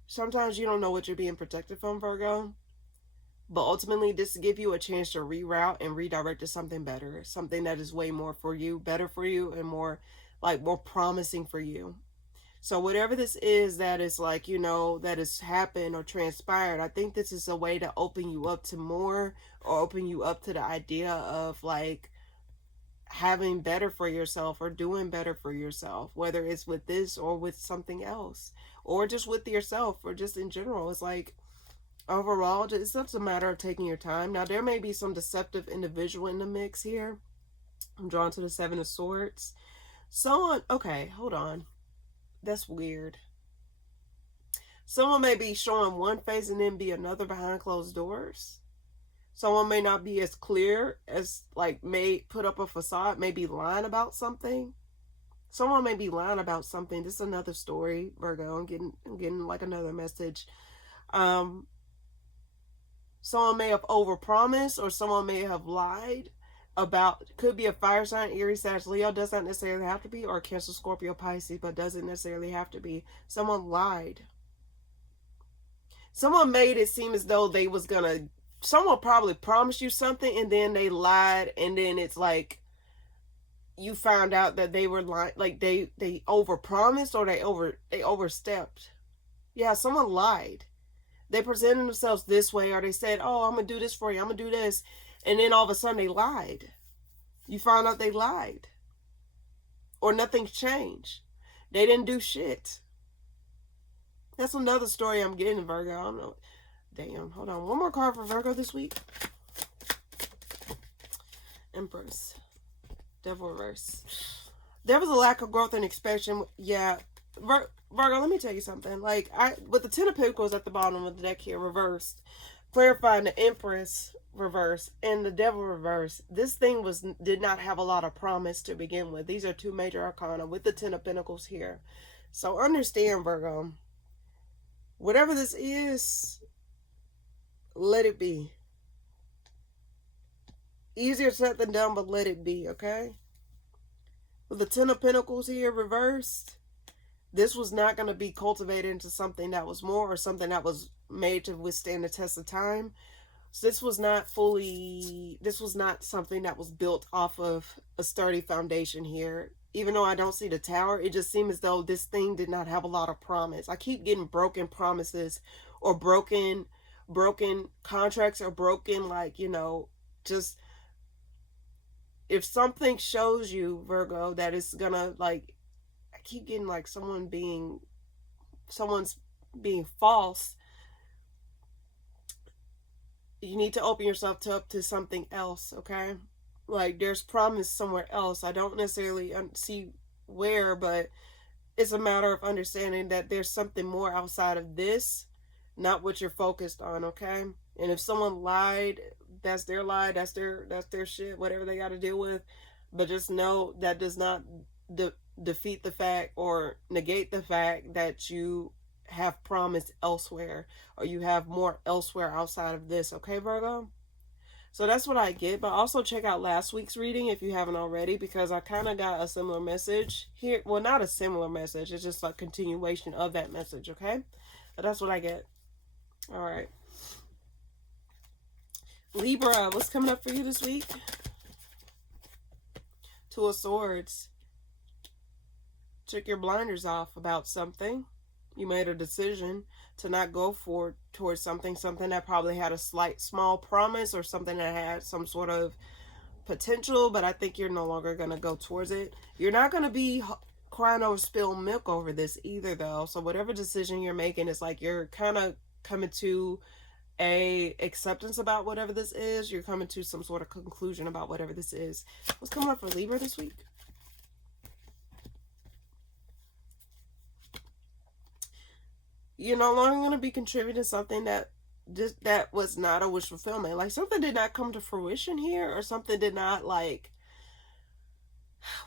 sometimes you don't know what you're being protected from, Virgo. But ultimately, this will give you a chance to reroute and redirect to something better. Something that is way more for you, better for you, and more promising for you. So whatever this is that is like, that has happened or transpired, I think this is a way to open you up to more, or open you up to the idea of like having better for yourself or doing better for yourself, whether it's with this or with something else, or just with yourself, or just in general. It's like overall, it's just a matter of taking your time. Now, there may be some deceptive individual in the mix here. I'm drawn to the Seven of Swords. Someone, okay, hold on. That's weird. Someone may be showing one face and then be another behind closed doors. Someone may not be as clear as, like, may put up a facade, may be lying about something. Someone may be lying about something. This is another story, Virgo. I'm getting like another message. Someone may have overpromised, or someone may have lied about. Could be a fire sign, Aries, Sag, Leo. Does not necessarily have to be, or Cancer, Scorpio, Pisces, but doesn't necessarily have to be. Someone lied. Someone made it seem as though they was gonna. Someone probably promised you something, and then they lied, and then it's like you found out that they were lying. Like they overpromised, or they overstepped. Yeah, someone lied. They presented themselves this way, or they said, oh, I'm going to do this for you. I'm going to do this. And then all of a sudden they lied. You found out they lied. Or nothing's changed. They didn't do shit. That's another story I'm getting, Virgo. I don't know. Damn, hold on. One more card for Virgo this week. Empress. Devil reverse. There was a lack of growth and expansion. Yeah. Virgo, let me tell you something. Like, with the Ten of Pentacles at the bottom of the deck here, reversed, clarifying the Empress reverse and the Devil reverse, this thing did not have a lot of promise to begin with. These are two major arcana with the Ten of Pentacles here. So understand, Virgo, whatever this is, let it be. Easier said than done, but let it be, okay? With the Ten of Pentacles here reversed, this was not going to be cultivated into something that was more, or something that was made to withstand the test of time. So this was not something that was built off of a sturdy foundation here. Even though I don't see the Tower, it just seems as though this thing did not have a lot of promise. I keep getting broken promises, or broken contracts, or broken, like, you know, just, if something shows you, Virgo, that it's gonna, like, I keep getting like someone's being false, you need to open yourself up to something else, okay? Like, there's promise somewhere else. I don't necessarily see where, but it's a matter of understanding that there's something more outside of this, not what you're focused on, okay? And if someone lied, that's their lie, that's their shit, whatever they got to deal with. But just know that does not defeat the fact or negate the fact that you have promise elsewhere, or you have more elsewhere outside of this, okay, Virgo? So that's what I get. But also check out last week's reading if you haven't already, because I kind of got a similar message here. Well, not a similar message, it's just a continuation of that message, okay? But that's what I get. All right, Libra, what's coming up for you this week? Two of Swords. Took your blinders off about something. You made a decision to not go towards something that probably had a small promise, or something that had some sort of potential, but I think you're no longer going to go towards it. You're not going to be crying over spilled milk over this either, though. So whatever decision you're making, it's like you're kind of coming to a acceptance about whatever this is. You're coming to some sort of conclusion about whatever this is. What's coming up for Libra this week? You're no longer going to be contributing something that was not a wish fulfillment. Like, something did not come to fruition here, or something did not, like,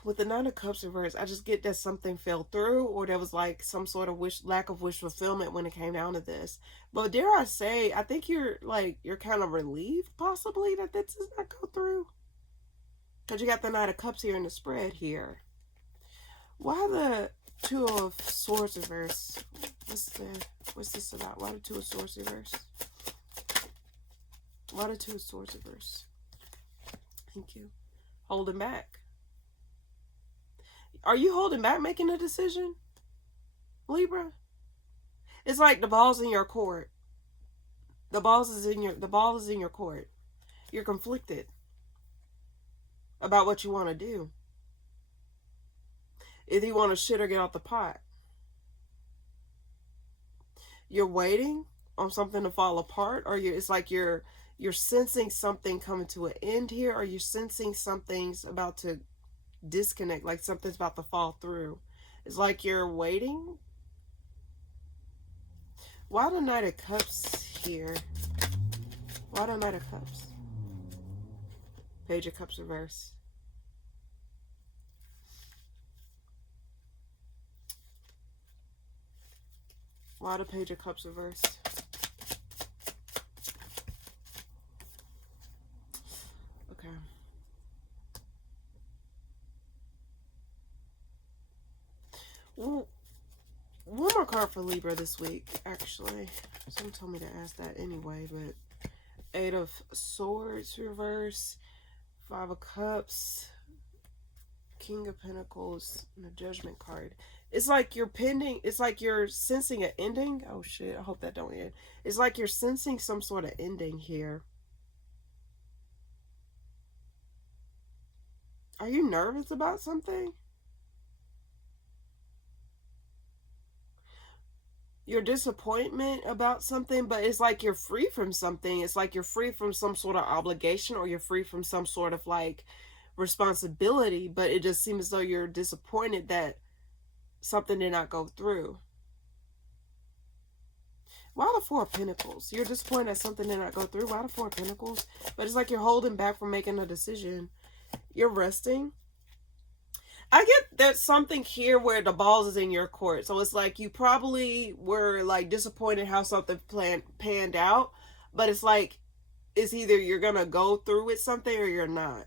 with the Nine of Cups reverse, I just get that something fell through, or there was like some sort of lack of wish fulfillment when it came down to this. But dare I say, I think you're kind of relieved possibly that this does not go through, because you got the Nine of Cups here in the spread here. Why the Two of Swords reverse? What's this about? Why the Two of Swords reverse? Why the Two of Swords reverse? Thank you. Holding back. Are you holding back making a decision, Libra? It's like the ball's in your court. The ball is in your court. You're conflicted about what you want to do. Either you want to shit or get out the pot. You're waiting on something to fall apart, or it's like you're sensing something coming to an end here, or you're sensing something's about to disconnect, like something's about to fall through. It's like you're waiting. Why the Knight of Cups here? Why the Knight of Cups? Page of Cups reverse. Why the Page of Cups reverse? Okay. Well, one more card for Libra this week, actually. Someone told me to ask that anyway, but Eight of Swords reverse, Five of Cups, King of Pentacles, and the Judgment card. It's like you're pending, it's like you're sensing an ending. Oh shit, I hope that don't end. It's like you're sensing some sort of ending here. Are you nervous about something? Your disappointment about something, but it's like you're free from something. It's like you're free from some sort of obligation, or you're free from some sort of like responsibility, but it just seems as though you're disappointed that something did not go through. Why the Four of Pentacles? You're disappointed that something did not go through. Why the Four of Pentacles? But it's like you're holding back from making a decision. You're resting. I get there's something here where the balls is in your court. So it's like you probably were like disappointed how something panned out. But it's like, it's either you're going to go through with something or you're not.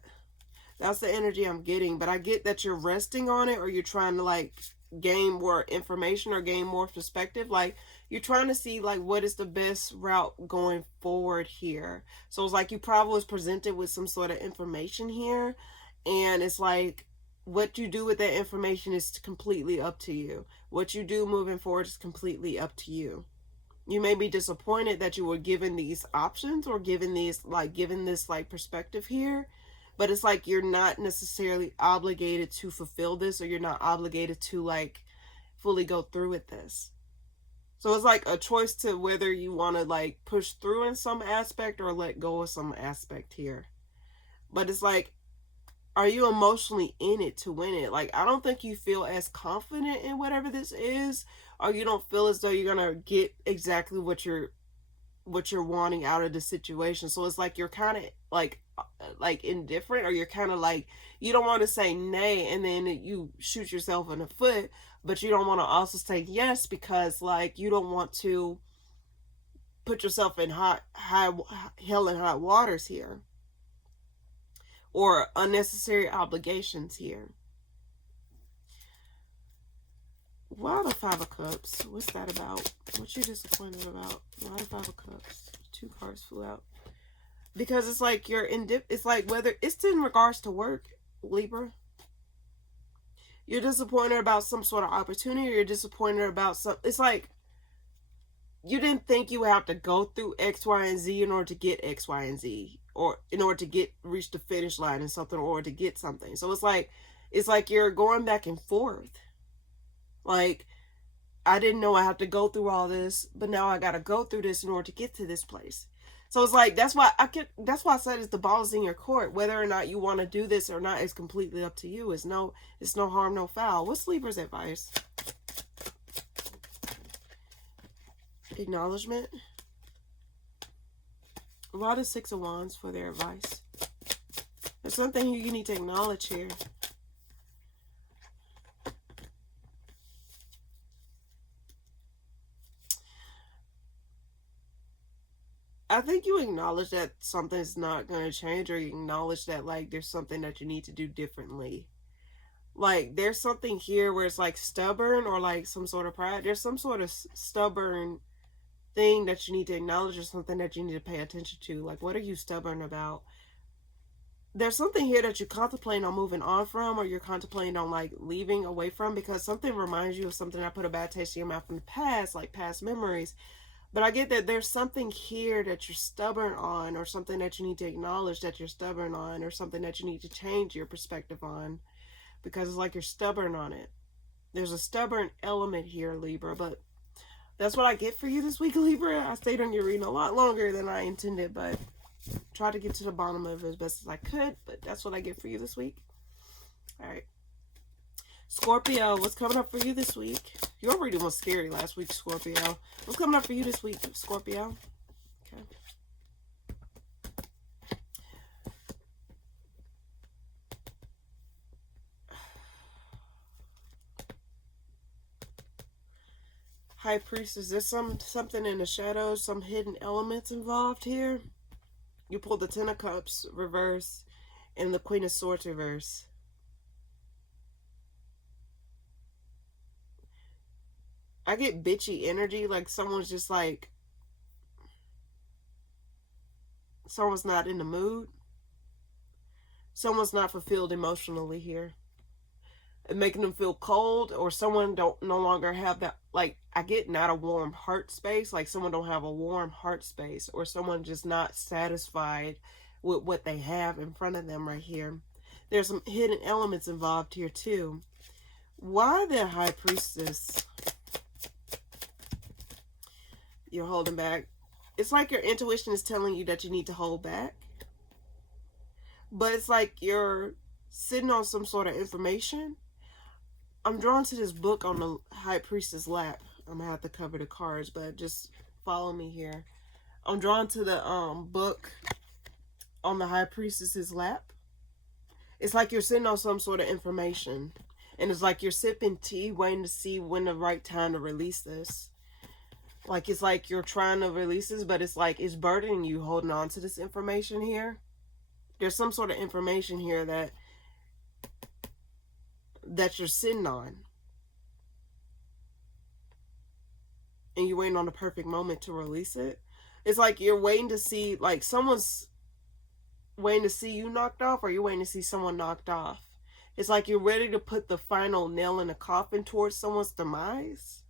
That's the energy I'm getting. But I get that you're resting on it, or you're trying to like gain more information or gain more perspective. Like you're trying to see like what is the best route going forward here. So it's like you probably was presented with some sort of information here. And it's like, what you do with that information is completely up to you. What you do moving forward is completely up to you. You may be disappointed that you were given these options, or given this like perspective here, but it's like you're not necessarily obligated to fulfill this, or you're not obligated to like fully go through with this. So it's like a choice to whether you want to like push through in some aspect or let go of some aspect here. But it's like, are you emotionally in it to win it? Like, I don't think you feel as confident in whatever this is, or you don't feel as though you're gonna get exactly what you're wanting out of the situation. So it's like you're kind of like indifferent, or you're kind of like, you don't want to say nay and then you shoot yourself in the foot, but you don't want to also say yes, because like you don't want to put yourself in hell and hot waters here, or unnecessary obligations here. Why the Five of Cups? What's that about? What you disappointed about? Why the Five of Cups? Two cards flew out. Because it's like you're it's like, whether it's in regards to work, Libra. You're disappointed about some sort of opportunity, or you're disappointed about some, it's like you didn't think you would have to go through X, Y, and Z in order to get X, Y, and Z, or in order to reach the finish line in something, or to get something. So it's like you're going back and forth. Like, I didn't know I have to go through all this, but now I got to go through this in order to get to this place. So it's like, that's why I said it's the ball is in your court. Whether or not you want to do this or not is completely up to you. It's no harm, no foul. What's Libra's advice? Acknowledgement. Why the Six of Wands for their advice? There's something you need to acknowledge here. I think you acknowledge that something's not going to change, or you acknowledge that like there's something that you need to do differently. Like there's something here where it's like stubborn, or like some sort of pride. There's some sort of stubborn thing that you need to acknowledge, or something that you need to pay attention to. Like, what are you stubborn about? There's something here that you're contemplating on moving on from, or you're contemplating on like leaving away from, because something reminds you of something that put a bad taste in your mouth in the past, like past memories. But I get that there's something here that you're stubborn on, or something that you need to acknowledge that you're stubborn on, or something that you need to change your perspective on, because it's like you're stubborn on it. There's a stubborn element here, Libra, but that's what I get for you this week, Libra. I stayed on your reading a lot longer than I intended, but tried to get to the bottom of it as best as I could, but that's what I get for you this week. All right. Scorpio, what's coming up for you this week? Your reading was scary last week, Scorpio. What's coming up for you this week, Scorpio? Okay. High Priestess, there's something in the shadows, some hidden elements involved here. You pulled the Ten of Cups reverse and the Queen of Swords reverse. I get bitchy energy, like someone's just like, someone's not in the mood. Someone's not fulfilled emotionally here. And making them feel cold, or someone don't no longer have that, like, I get not a warm heart space, like someone don't have a warm heart space, or someone just not satisfied with what they have in front of them right here. There's some hidden elements involved here too. Why the High Priestess? You're holding back. It's like your intuition is telling you that you need to hold back. But it's like you're sitting on some sort of information. I'm drawn to this book on the High Priestess lap. I'm gonna have to cover the cards, but just follow me here. I'm drawn to the book on the High Priestess's lap. It's like you're sitting on some sort of information. And it's like you're sipping tea, waiting to see when the right time to release this. Like, it's like you're trying to release this, but it's like it's burdening you holding on to this information here. There's some sort of information here that you're sitting on. And you're waiting on the perfect moment to release it. It's like you're waiting to see, like someone's waiting to see you knocked off, or you're waiting to see someone knocked off. It's like you're ready to put the final nail in the coffin towards someone's demise.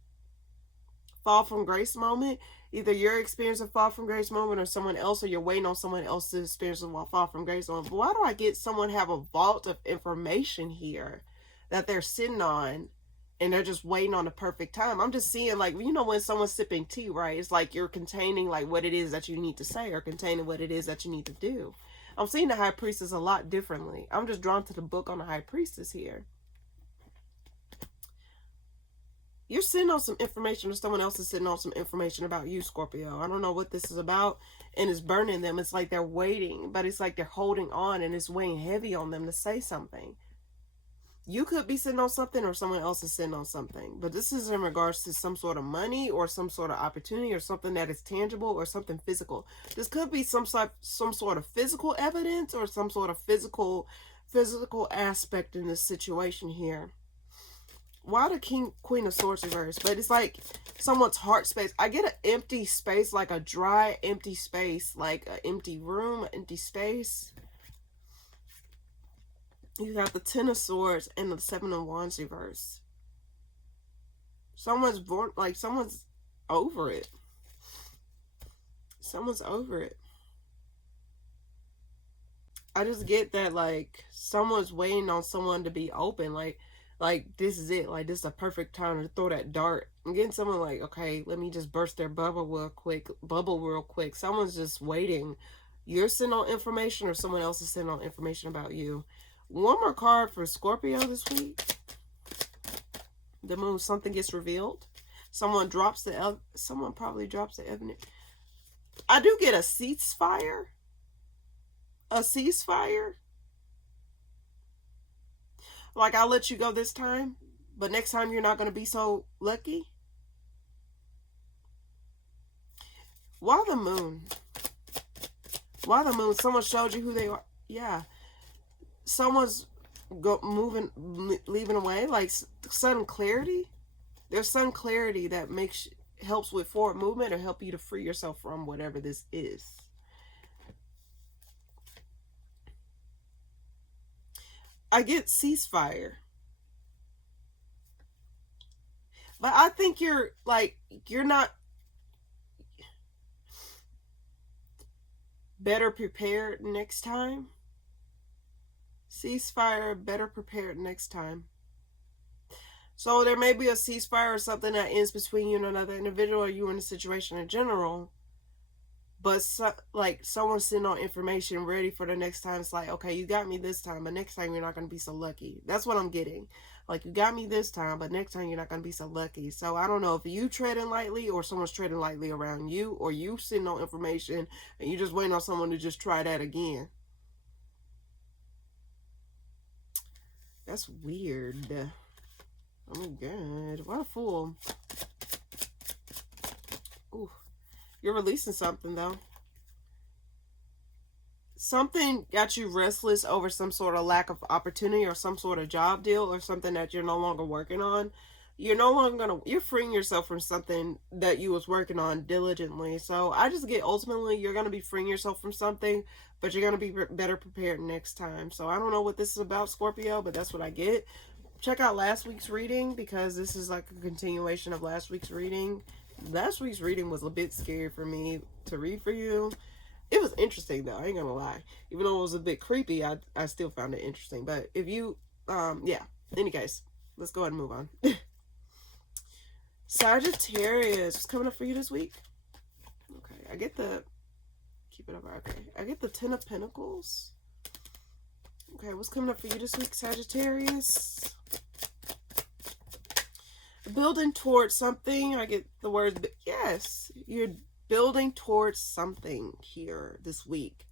Fall from grace moment. Either you're experiencing a fall from grace moment, or someone else, or you're waiting on someone else to experience a fall from grace moment. But why do I get someone have a vault of information here that they're sitting on, and they're just waiting on the perfect time? I'm just seeing, like, you know, when someone's sipping tea, right? It's like you're containing like what it is that you need to say, or containing what it is that you need to do. I'm seeing the High Priestess a lot differently. I'm just drawn to the book on the High Priestess here. You're sitting on some information, or someone else is sitting on some information about you, Scorpio. I don't know what this is about, and it's burning them. It's like they're waiting, but it's like they're holding on, and it's weighing heavy on them to say something. You could be sitting on something, or someone else is sitting on something. But this is in regards to some sort of money, or some sort of opportunity, or something that is tangible, or something physical. This could be some sort of physical evidence, or some sort of physical aspect in this situation here. Why the Queen of Swords reverse? But it's like someone's heart space. I get an empty space, like a dry, empty space, like an empty room, empty space. You got the Ten of Swords and the Seven of Wands reverse. Someone's born, like someone's over it. Someone's over it. I just get that, like, someone's waiting on someone to be open, like this is it, like this is a perfect time to throw that dart. I'm getting someone like, okay, let me just burst their bubble real quick. Someone's just waiting. You're sitting on information, or someone else is sitting on information about you. One more card for Scorpio this week. The Moon. Something gets revealed. Someone probably drops the evidence. I do get a ceasefire. A ceasefire. Like, I'll let you go this time, but next time you're not going to be so lucky. Why the Moon? Why the Moon? Someone showed you who they are. Yeah. Someone's leaving away, like sudden clarity. There's sudden clarity that helps with forward movement, or help you to free yourself from whatever this is. I get ceasefire. But I think you're not better prepared next time. Ceasefire, better prepared next time. So there may be a ceasefire or something that ends between you and another individual, or you in a situation in general. but like someone's sitting on information ready for the next time. It's like, okay, you got me this time, but next time you're not going to be so lucky. That's what I'm getting. Like, you got me this time, but next time you're not going to be so lucky. So I don't know if you treading lightly or someone's treading lightly around you, or you sitting on information and you just waiting on someone to just try that again. That's weird. Oh my god. What a fool. Ooh. You're releasing something, though. Something got you restless over some sort of lack of opportunity or some sort of job deal or something that you're no longer working on. You're no longer gonna, you're freeing yourself from something that you was working on diligently. So I just get, ultimately you're gonna be freeing yourself from something, but you're gonna be better prepared next time. So I don't know what this is about, Scorpio, but that's what I get. Check out last week's reading, because this is like a continuation of last week's reading. Last week's reading was a bit scary for me to read for you. It was interesting, though. I ain't gonna lie. Even though it was a bit creepy, I still found it interesting. But if you, yeah. In any case, let's go ahead and move on. Sagittarius, what's coming up for you this week? Okay, I get the, keep it up. Okay, I get the 10 of Pentacles. Okay, what's coming up for you this week, Sagittarius? Building towards something. I get the word, yes, you're building towards something here this week.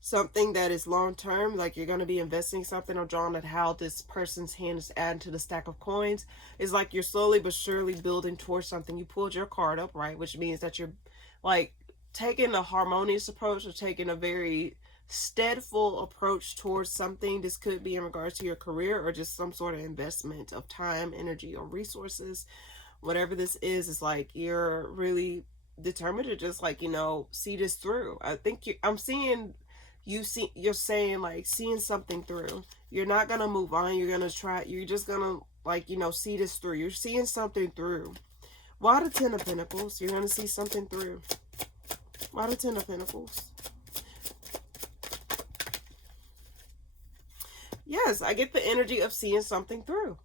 Something that is long-term, like you're going to be investing something. I'm drawing at how this person's hand is adding to the stack of coins. It's like you're slowly but surely building towards something. You pulled your card up, right? Which means that you're like taking a harmonious approach or taking a very steadful approach towards something. This could be in regards to your career or just some sort of investment of time, energy, or resources. Whatever this is, it's like you're really determined to just, like, you know, see this through. I think I'm seeing you're saying, like, seeing something through. You're not gonna move on. You're gonna try. You're just gonna, like, you know, see this through. You're seeing something through. Why the 10 of Pentacles? You're gonna see something through. Why the 10 of Pentacles? Yes, I get the energy of seeing something through.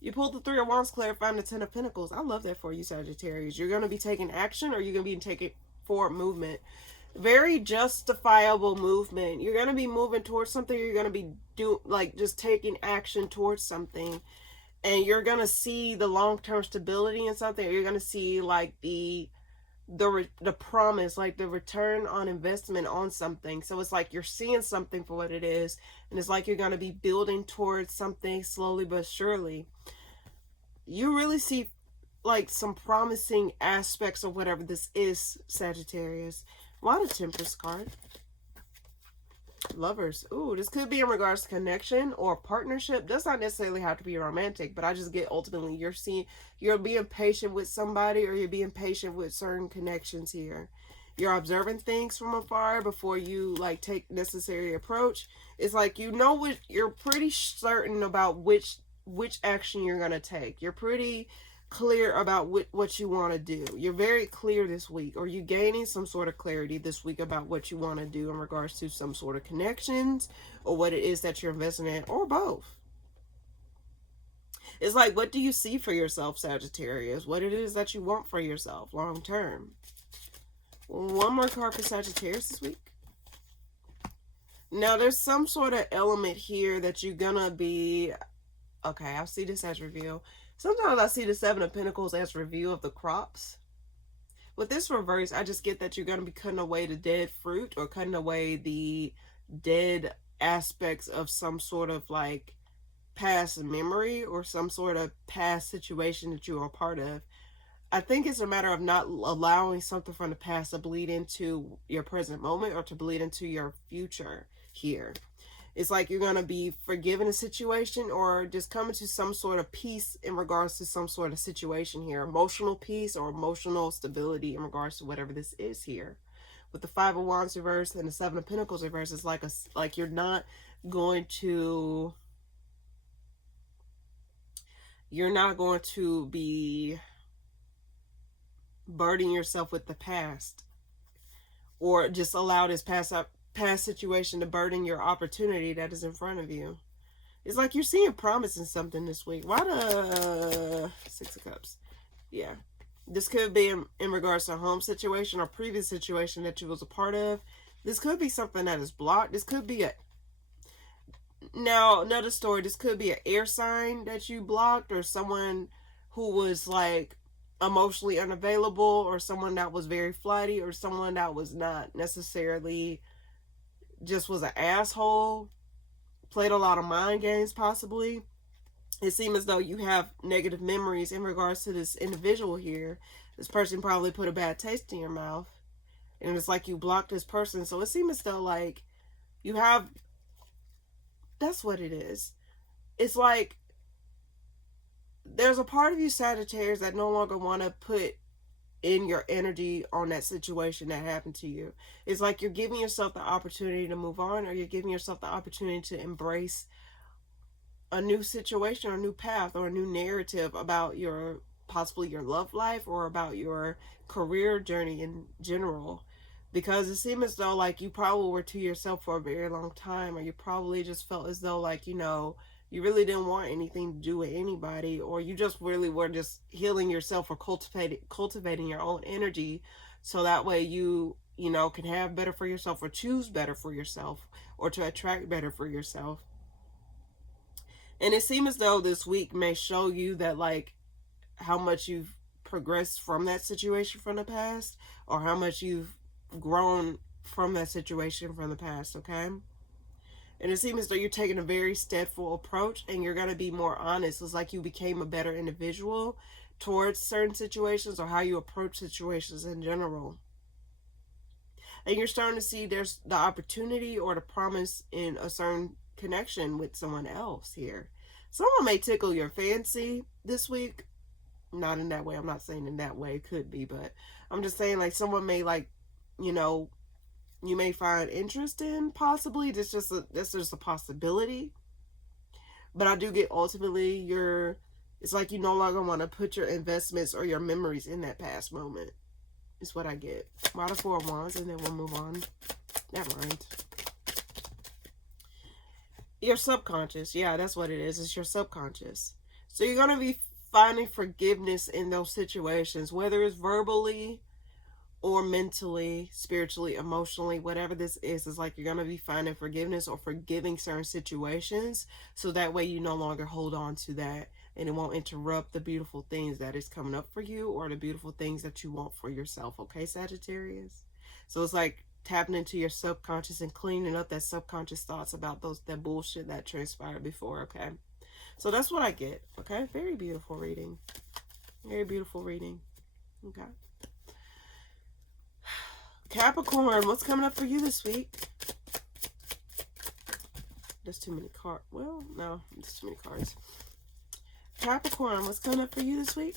You pulled the 3 of Wands, clarifying the 10 of Pentacles. I love that for you, Sagittarius. You're going to be taking action, or you're going to be taking forward movement. Very justifiable movement. You're going to be moving towards something. You're going to be just taking action towards something. And you're going to see the long-term stability in something. Or you're going to see, like, the promise, like the return on investment on something. So it's like you're seeing something for what it is, and it's like you're going to be building towards something slowly but surely. You really see, like, some promising aspects of whatever this is, Sagittarius. Why the Temperance card? Lovers. Ooh, this could be in regards to connection or partnership. Does not necessarily have to be romantic, but I just get, ultimately, you're being patient with somebody, or you're being patient with certain connections here. You're observing things from afar before you, like, take necessary approach. It's like, you know what, you're pretty certain about which action you're going to take. You're pretty clear about what you want to do. You're very clear this week, or you gaining some sort of clarity this week about what you want to do in regards to some sort of connections, or what it is that you're investing in, or both. It's like, what do you see for yourself, Sagittarius? What it is that you want for yourself long term. One more card for Sagittarius this week. Now, there's some sort of element here that you're gonna be, okay, I'll see this as reveal. Sometimes I see the 7 of Pentacles as review of the crops. With this reverse, I just get that you're going to be cutting away the dead fruit, or cutting away the dead aspects of some sort of, like, past memory or some sort of past situation that you are a part of. I think it's a matter of not allowing something from the past to bleed into your present moment, or to bleed into your future here. It's like you're going to be forgiving a situation, or just coming to some sort of peace in regards to some sort of situation here. Emotional peace or emotional stability in regards to whatever this is here. With the 5 of Wands reverse and the 7 of Pentacles reverse, it's like you're not going to be burdening yourself with the past, or just allow this past situation to burden your opportunity that is in front of you. It's like you're seeing promise in something this week. Why the 6 of Cups? Yeah. This could be in regards to a home situation or previous situation that you was a part of. This could be something that is blocked. This could be now another story. This could be an air sign that you blocked, or someone who was like emotionally unavailable, or someone that was very flighty, or someone that was not necessarily, just was an asshole, played a lot of mind games possibly. It seems as though you have negative memories in regards to this individual here. This person probably put a bad taste in your mouth, and it's like you blocked this person. So it seems as though like you have, that's what it is. It's like there's a part of you, Sagittarius, that no longer want to put in your energy on that situation that happened to you. It's like you're giving yourself the opportunity to move on, or you're giving yourself the opportunity to embrace a new situation or a new path or a new narrative about your, possibly your love life, or about your career journey in general. Because it seems as though like you probably were to yourself for a very long time, or you probably just felt as though like, you know, you really didn't want anything to do with anybody, or you just really were just healing yourself, or cultivating your own energy, so that way you know, can have better for yourself, or choose better for yourself, or to attract better for yourself. And it seems as though this week may show you that like how much you've progressed from that situation from the past, or how much you've grown from that situation from the past, okay? And it seems as though you're taking a very steadfast approach, and you're going to be more honest. It's like you became a better individual towards certain situations, or how you approach situations in general. And you're starting to see there's the opportunity or the promise in a certain connection with someone else here. Someone may tickle your fancy this week. Not in that way. I'm not saying in that way. It could be, but I'm just saying like someone may like, you know, you may find interest in, possibly. That's just a possibility. But I do get ultimately it's like you no longer want to put your investments or your memories in that past moment. Is what I get. Why the Four of Wands, and then we'll move on. Never mind. Your subconscious. Yeah, that's what it is. It's your subconscious. So you're going to be finding forgiveness in those situations, whether it's verbally or mentally, spiritually, emotionally, whatever this is like you're going to be finding forgiveness or forgiving certain situations, so that way you no longer hold on to that, and it won't interrupt the beautiful things that is coming up for you, or the beautiful things that you want for yourself, okay, Sagittarius? So it's like tapping into your subconscious and cleaning up that subconscious thoughts about that bullshit that transpired before, okay? So that's what I get, okay? Very beautiful reading. Very beautiful reading. Okay. Capricorn, what's coming up for you this week? There's too many cards. Well, no, there's too many cards. Capricorn, what's coming up for you this week?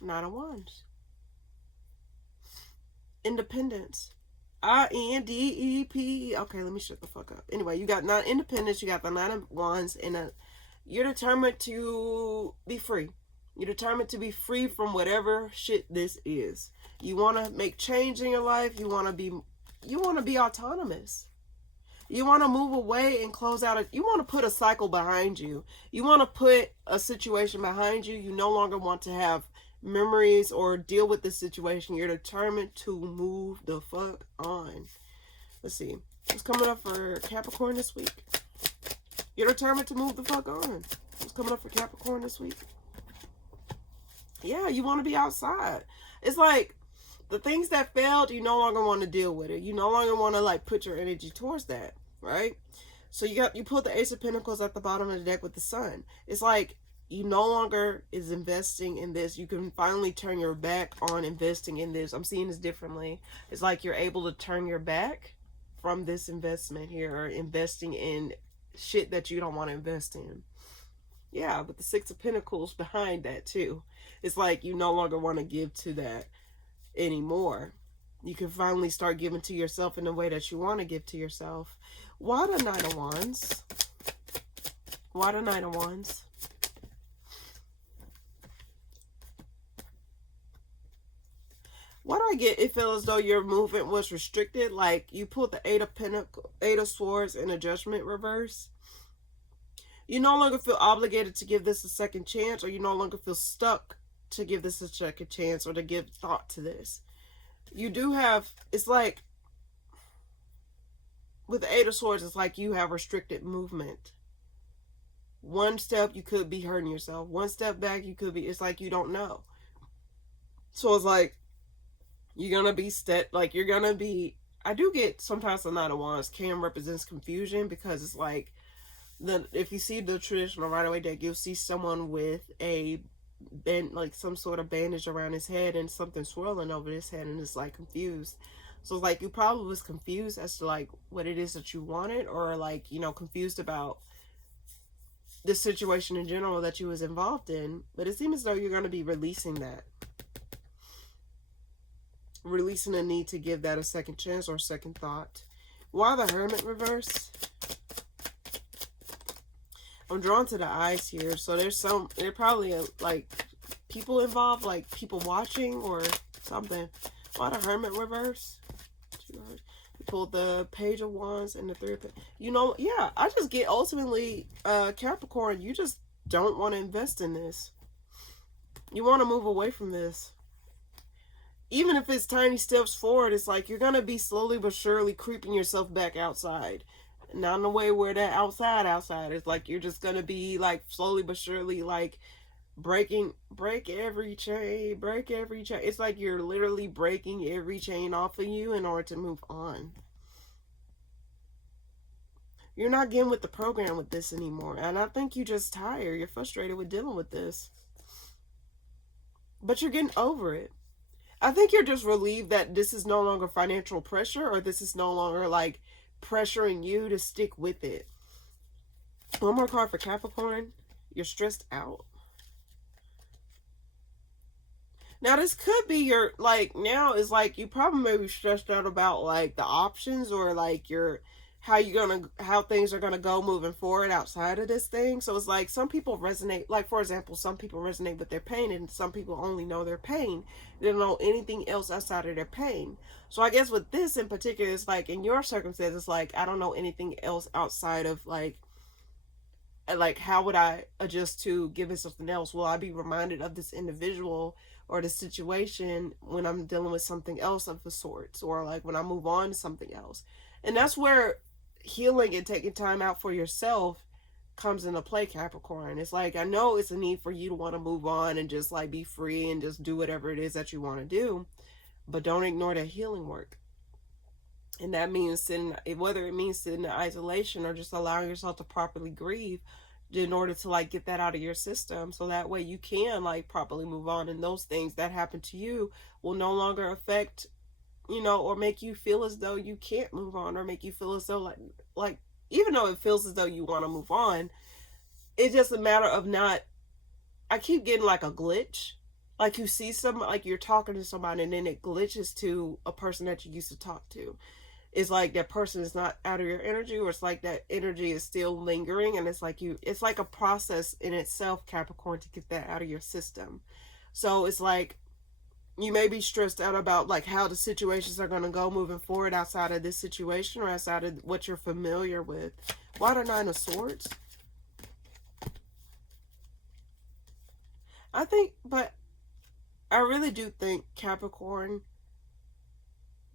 Knight of Wands. Independence. INDEPE. Okay, let me shut the fuck up. Anyway, you got independence, you got the Knight of Wands, and you're determined to be free. You're determined to be free from whatever shit this is. You want to make change in your life. You want to be autonomous. You want to move away and close out. You want to put a cycle behind you. You want to put a situation behind you. You no longer want to have memories or deal with the situation. You're determined to move the fuck on. Let's see. What's coming up for Capricorn this week? You're determined to move the fuck on. What's coming up for Capricorn this week? Yeah, you want to be outside. It's like the things that failed, you no longer want to deal with it. You no longer want to like put your energy towards that, right? So you put the Ace of Pentacles at the bottom of the deck with the Sun. It's like you no longer is investing in this. You can finally turn your back on investing in this. I'm seeing this differently. It's like you're able to turn your back from this investment here, or investing in shit that you don't want to invest in. Yeah, but the Six of Pentacles behind that too. It's like you no longer want to give to that anymore. You can finally start giving to yourself in the way that you want to give to yourself. Why the Knight of Wands? Why the Knight of Wands? What do I get? It feels as though your movement was restricted. Like you pulled the Eight of Swords in a Judgment reverse. You no longer feel obligated to give this a second chance, or you no longer feel stuck to give this a second chance or to give thought to this. You do have, it's like, with the Eight of Swords, it's like you have restricted movement. One step, you could be hurting yourself. One step back, you could be, it's like you don't know. So it's like, you're going to be like, you're going to be, I do get sometimes the Nine of Wands can represents confusion, because it's like, if you see the traditional Rider-Waite deck, you'll see someone with a like some sort of bandage around his head and something swirling over his head, and it's like confused. So it's like you probably was confused as to like what it is that you wanted, or like, you know, confused about the situation in general that you was involved in. But it seems as though you're going to be releasing that. Releasing the need to give that a second chance or a second thought. Why the Hermit reverse? I'm drawn to the eyes here. So there's there probably like people involved, like people watching or something. Why the Hermit reverse? You pulled the Page of Wands and the Three of Pentacles. You know, yeah, I just get ultimately, Capricorn, you just don't want to invest in this. You want to move away from this. Even if it's tiny steps forward, it's like you're going to be slowly but surely creeping yourself back outside. Not in a way where that outside is like you're just going to be like slowly but surely like break every chain. It's like you're literally breaking every chain off of you in order to move on. You're not getting with the program with this anymore. And I think you just tired. You're frustrated with dealing with this. But you're getting over it. I think you're just relieved that this is no longer financial pressure, or this is no longer like pressuring you to stick with it. One more card for Capricorn. You're stressed out. Now this could be your, like, now is like you probably may be stressed out about like the options, or like your how things are gonna go moving forward outside of this thing. So it's like some people resonate, like for example, some people resonate with their pain, and some people only know their pain. They don't know anything else outside of their pain. So I guess with this in particular, it's like in your circumstances, like I don't know anything else outside of like how would I adjust to given something else? Will I be reminded of this individual or the situation when I'm dealing with something else of the sorts, or like when I move on to something else? And that's where healing and taking time out for yourself comes into play, Capricorn. It's like, I know it's a need for you to want to move on and just like be free and just do whatever it is that you want to do, but don't ignore that healing work. And that means whether it means sitting in isolation or just allowing yourself to properly grieve in order to like get that out of your system, so that way you can like properly move on, and those things that happen to you will no longer affect, you know, or make you feel as though you can't move on, or make you feel as though like even though it feels as though you want to move on, it's just a matter of not, I keep getting like a glitch. Like you see somebody, like you're talking to somebody and then it glitches to a person that you used to talk to. It's like that person is not out of your energy, or it's like that energy is still lingering, and it's like it's like a process in itself, Capricorn, to get that out of your system. So it's like you may be stressed out about like how the situations are going to go moving forward outside of this situation, or outside of what you're familiar with. Why the Nine of Swords? But I really do think, Capricorn,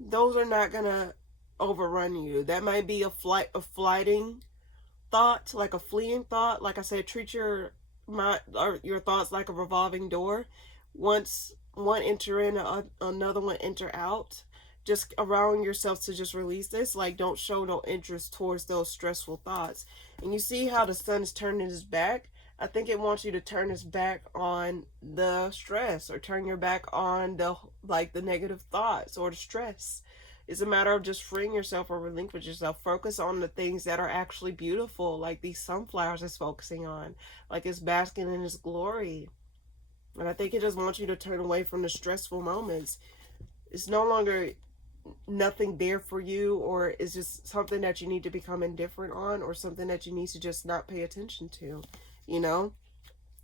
those are not going to overrun you. That might be a flighting thought, like a fleeing thought. Like I said, treat your mind or your thoughts like a revolving door. Once one enter in, another one enter out. Just allowing yourself to just release this. Like, don't show no interest towards those stressful thoughts. And you see how the sun is turning his back? I think it wants you to turn his back on the stress, or turn your back on the negative thoughts or the stress. It's a matter of just freeing yourself or relinquish yourself. Focus on the things that are actually beautiful, like these sunflowers it's focusing on. Like it's basking in its glory. And I think it just wants you to turn away from the stressful moments. It's no longer nothing there for you, or it's just something that you need to become indifferent on, or something that you need to just not pay attention to, you know?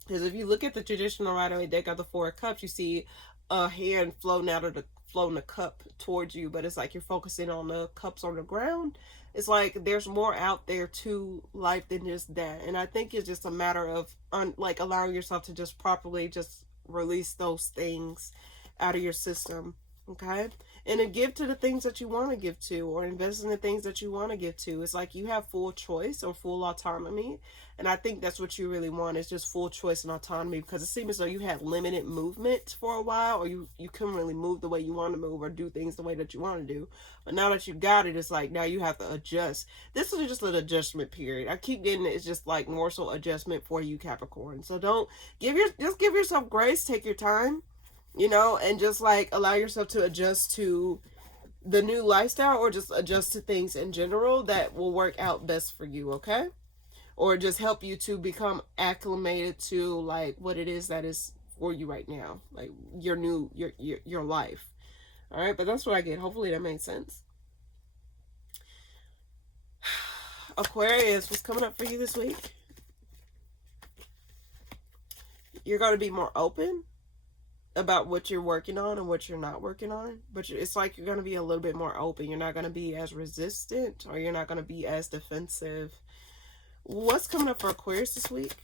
Because if you look at the traditional Rider-Waite deck of the Four of Cups, you see a hand floating a cup towards you, but it's like you're focusing on the cups on the ground. It's like there's more out there to life than just that. And I think it's just a matter of like allowing yourself to just properly just release those things out of your system. Okay? And then give to the things that you want to give to, or invest in the things that you want to give to. It's like you have full choice or full autonomy. And I think that's what you really want, is just full choice and autonomy, because it seems as though you had limited movement for a while, or you couldn't really move the way you want to move or do things the way that you want to do. But now that you got it, it's like now you have to adjust. This is just an adjustment period. I keep getting it. It's just like more so adjustment for you, Capricorn. So just give yourself grace, take your time, you know, and just like allow yourself to adjust to the new lifestyle, or just adjust to things in general that will work out best for you, okay? Or just help you to become acclimated to like what it is that is for you right now, like your life. All right, but that's what I get. Hopefully that made sense. Aquarius, what's coming up for you this week? You're going to be more open about what you're working on and what you're not working on, but it's like you're going to be a little bit more open. You're not going to be as resistant, or you're not going to be as defensive. What's coming up for Aquarius this week?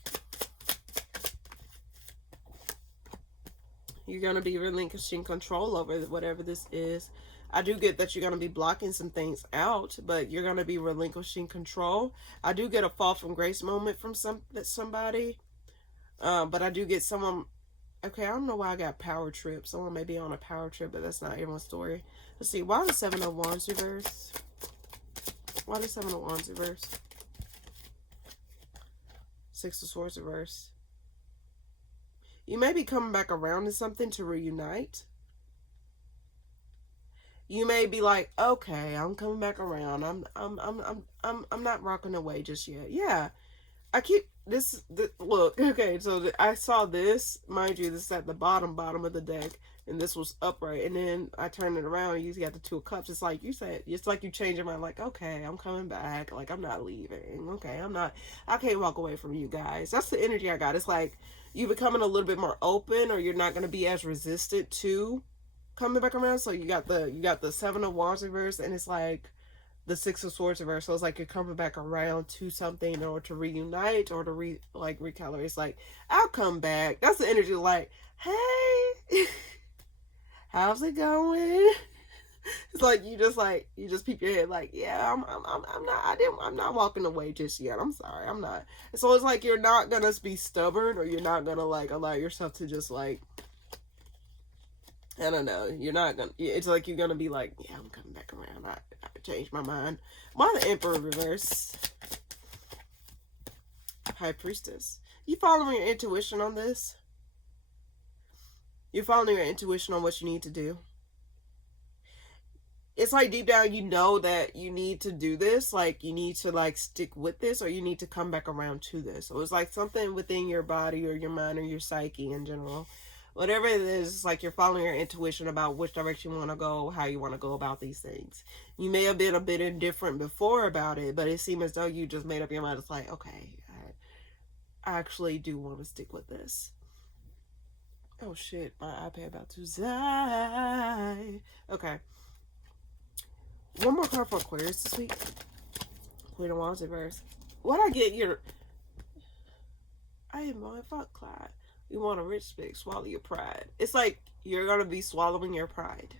You're going to be relinquishing control over whatever this is. I do get that you're going to be blocking some things out, but you're going to be relinquishing control. I do get a fall from grace moment from somebody, but I do get someone. Okay, I don't know why I got power trip. Someone may be on a power trip, but that's not everyone's story. Let's see. Why the Seven of Wands reverse? Why the Seven of Wands reverse? Six of Swords reverse. You may be coming back around to something to reunite. You may be like, okay, I'm coming back around. I'm not rocking away just yet. Yeah. I keep this look, okay, so I saw this, mind you, this is at the bottom of the deck, and this was upright, and then I turned it around and you got the Two of Cups. It's like you said, it's like you change your mind, like, okay, I'm coming back, like I'm not leaving, okay, I can't walk away from you guys. That's the energy I got. It's like you becoming a little bit more open, or you're not going to be as resistant to coming back around. So you got the Seven of Wands reverse, and it's like the Six of Swords reverse. So it's like you're coming back around to something, or to reunite, or to recalibrate. It's like, I'll come back. That's the energy, like, hey, how's it going? It's like you just peep your head, like, yeah, I'm not walking away just yet. I'm sorry, I'm not. And so it's like you're not gonna be stubborn, or you're not gonna like allow yourself to just like, I don't know, you're not gonna, it's like you're gonna be like, yeah, I'm coming back around. I changed my mind. Why the Emperor reverse? High Priestess. You following your intuition on this? You're following your intuition on what you need to do. It's like deep down you know that you need to do this, like you need to like stick with this, or you need to come back around to this. So it's like something within your body or your mind or your psyche in general. Whatever it is, it's like you're following your intuition about which direction you want to go, how you want to go about these things. You may have been a bit indifferent before about it, but it seems as though you just made up your mind. It's like, okay, I actually do want to stick with this. Oh shit, my iPad about to die. Okay. One more card for Aquarius this week. Queen of Wands reverse. What I get, I am my fuck, Clyde. You want a rich spick, swallow your pride. It's like you're going to be swallowing your pride.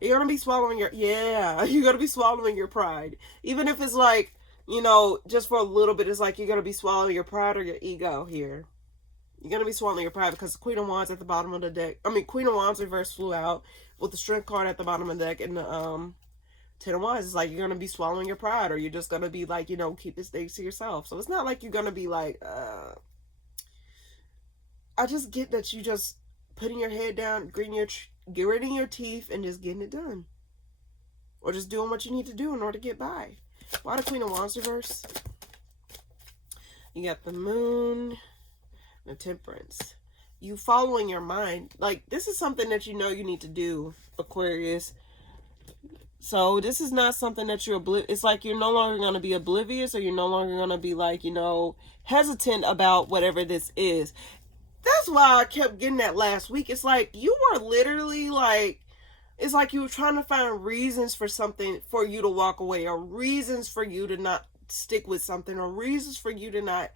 You're going to be swallowing you're going to be swallowing your pride. Even if it's like, you know, just for a little bit, it's like you're going to be swallowing your pride or your ego here. You're going to be swallowing your pride because the Queen of Wands at the bottom of the deck. I mean, Queen of Wands reverse flew out with the Strength card at the bottom of the deck, and the Ten of Wands. It's like you're going to be swallowing your pride, or you're just going to be like, you know, keep this thing to yourself. So it's not like you're going to be like, I just get that you just putting your head down, gritting your teeth, and just getting it done. Or just doing what you need to do in order to get by. Why the Queen of Wands reverse? You got the Moon, the Temperance. You following your mind. Like, this is something that you know you need to do, Aquarius. So this is not something that you're it's like you're no longer going to be oblivious, or you're no longer going to be like, you know, hesitant about whatever this is. That's why I kept getting that last week. It's like you were literally like, it's like you were trying to find reasons for something for you to walk away, or reasons for you to not stick with something, or reasons for you to not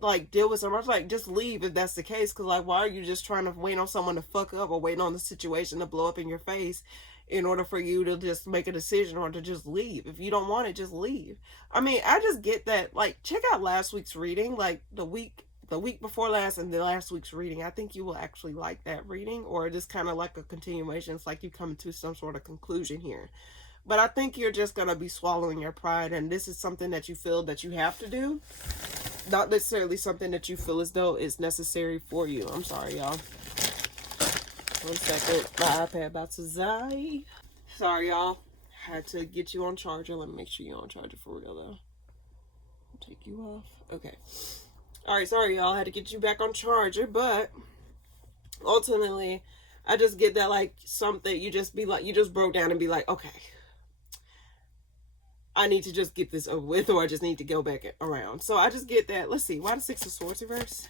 like deal with someone. I was like, just leave if that's the case. Because like, why are you just trying to wait on someone to fuck up or wait on the situation to blow up in your face in order for you to just make a decision or to just leave? If you don't want it, just leave. I mean, I just get that. Like, check out last week's reading, like the week before last and the last week's reading. I think you will actually like that reading, or just kind of like a continuation. It's like you come to some sort of conclusion here. But I think you're just going to be swallowing your pride, and this is something that you feel that you have to do. Not necessarily something that you feel as though is necessary for you. I'm sorry, y'all. 1 second. My iPad about to die. Sorry, y'all. Had to get you on charger. Let me make sure you're on charger for real, though. Take you off. Okay. Alright, sorry, y'all. Had to get you back on charger, but ultimately, I just get that, like, something, you just be like, you just broke down and be like, okay, I need to just get this over with, or I just need to go back around. So I just get that. Let's see. Why the 6 of Swords reverse?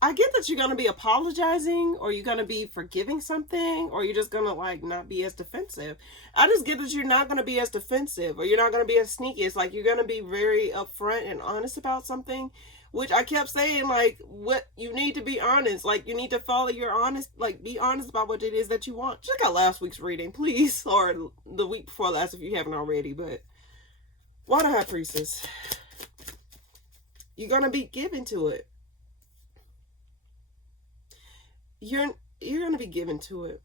I get that you're going to be apologizing, or you're going to be forgiving something, or you're just going to like not be as defensive. I just get that you're not going to be as defensive, or you're not going to be as sneaky. It's like you're going to be very upfront and honest about something, which I kept saying, like, what you need to be honest. Like, you need to follow your honest, like, be honest about what it is that you want. Check out last week's reading, please. Or the week before last if you haven't already. But why the High Priestess? You're going to be given to it. You're going to be given to it.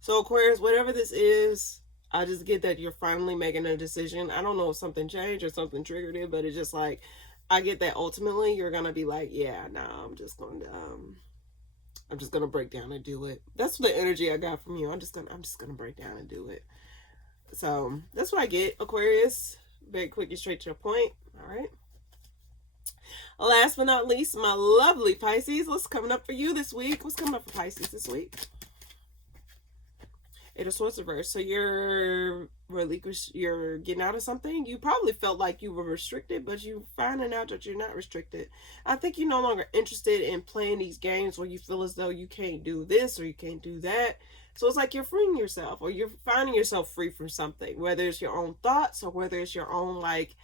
So, Aquarius, whatever this is, I just get that you're finally making a decision. I don't know if something changed or something triggered it, but it's just like, I get that ultimately you're going to be like, yeah, nah, I'm just going to break down and do it. That's the energy I got from you. I'm just going to break down and do it. So that's what I get, Aquarius. Very quick and straight to your point. All right. Last but not least, my lovely Pisces. What's coming up for you this week? What's coming up for Pisces this week? 8 of Swords reverse. So you're getting out of something. You probably felt like you were restricted, but you're finding out that you're not restricted. I think you're no longer interested in playing these games where you feel as though you can't do this or you can't do that. So it's like you're freeing yourself, or you're finding yourself free from something, whether it's your own thoughts or whether it's your own like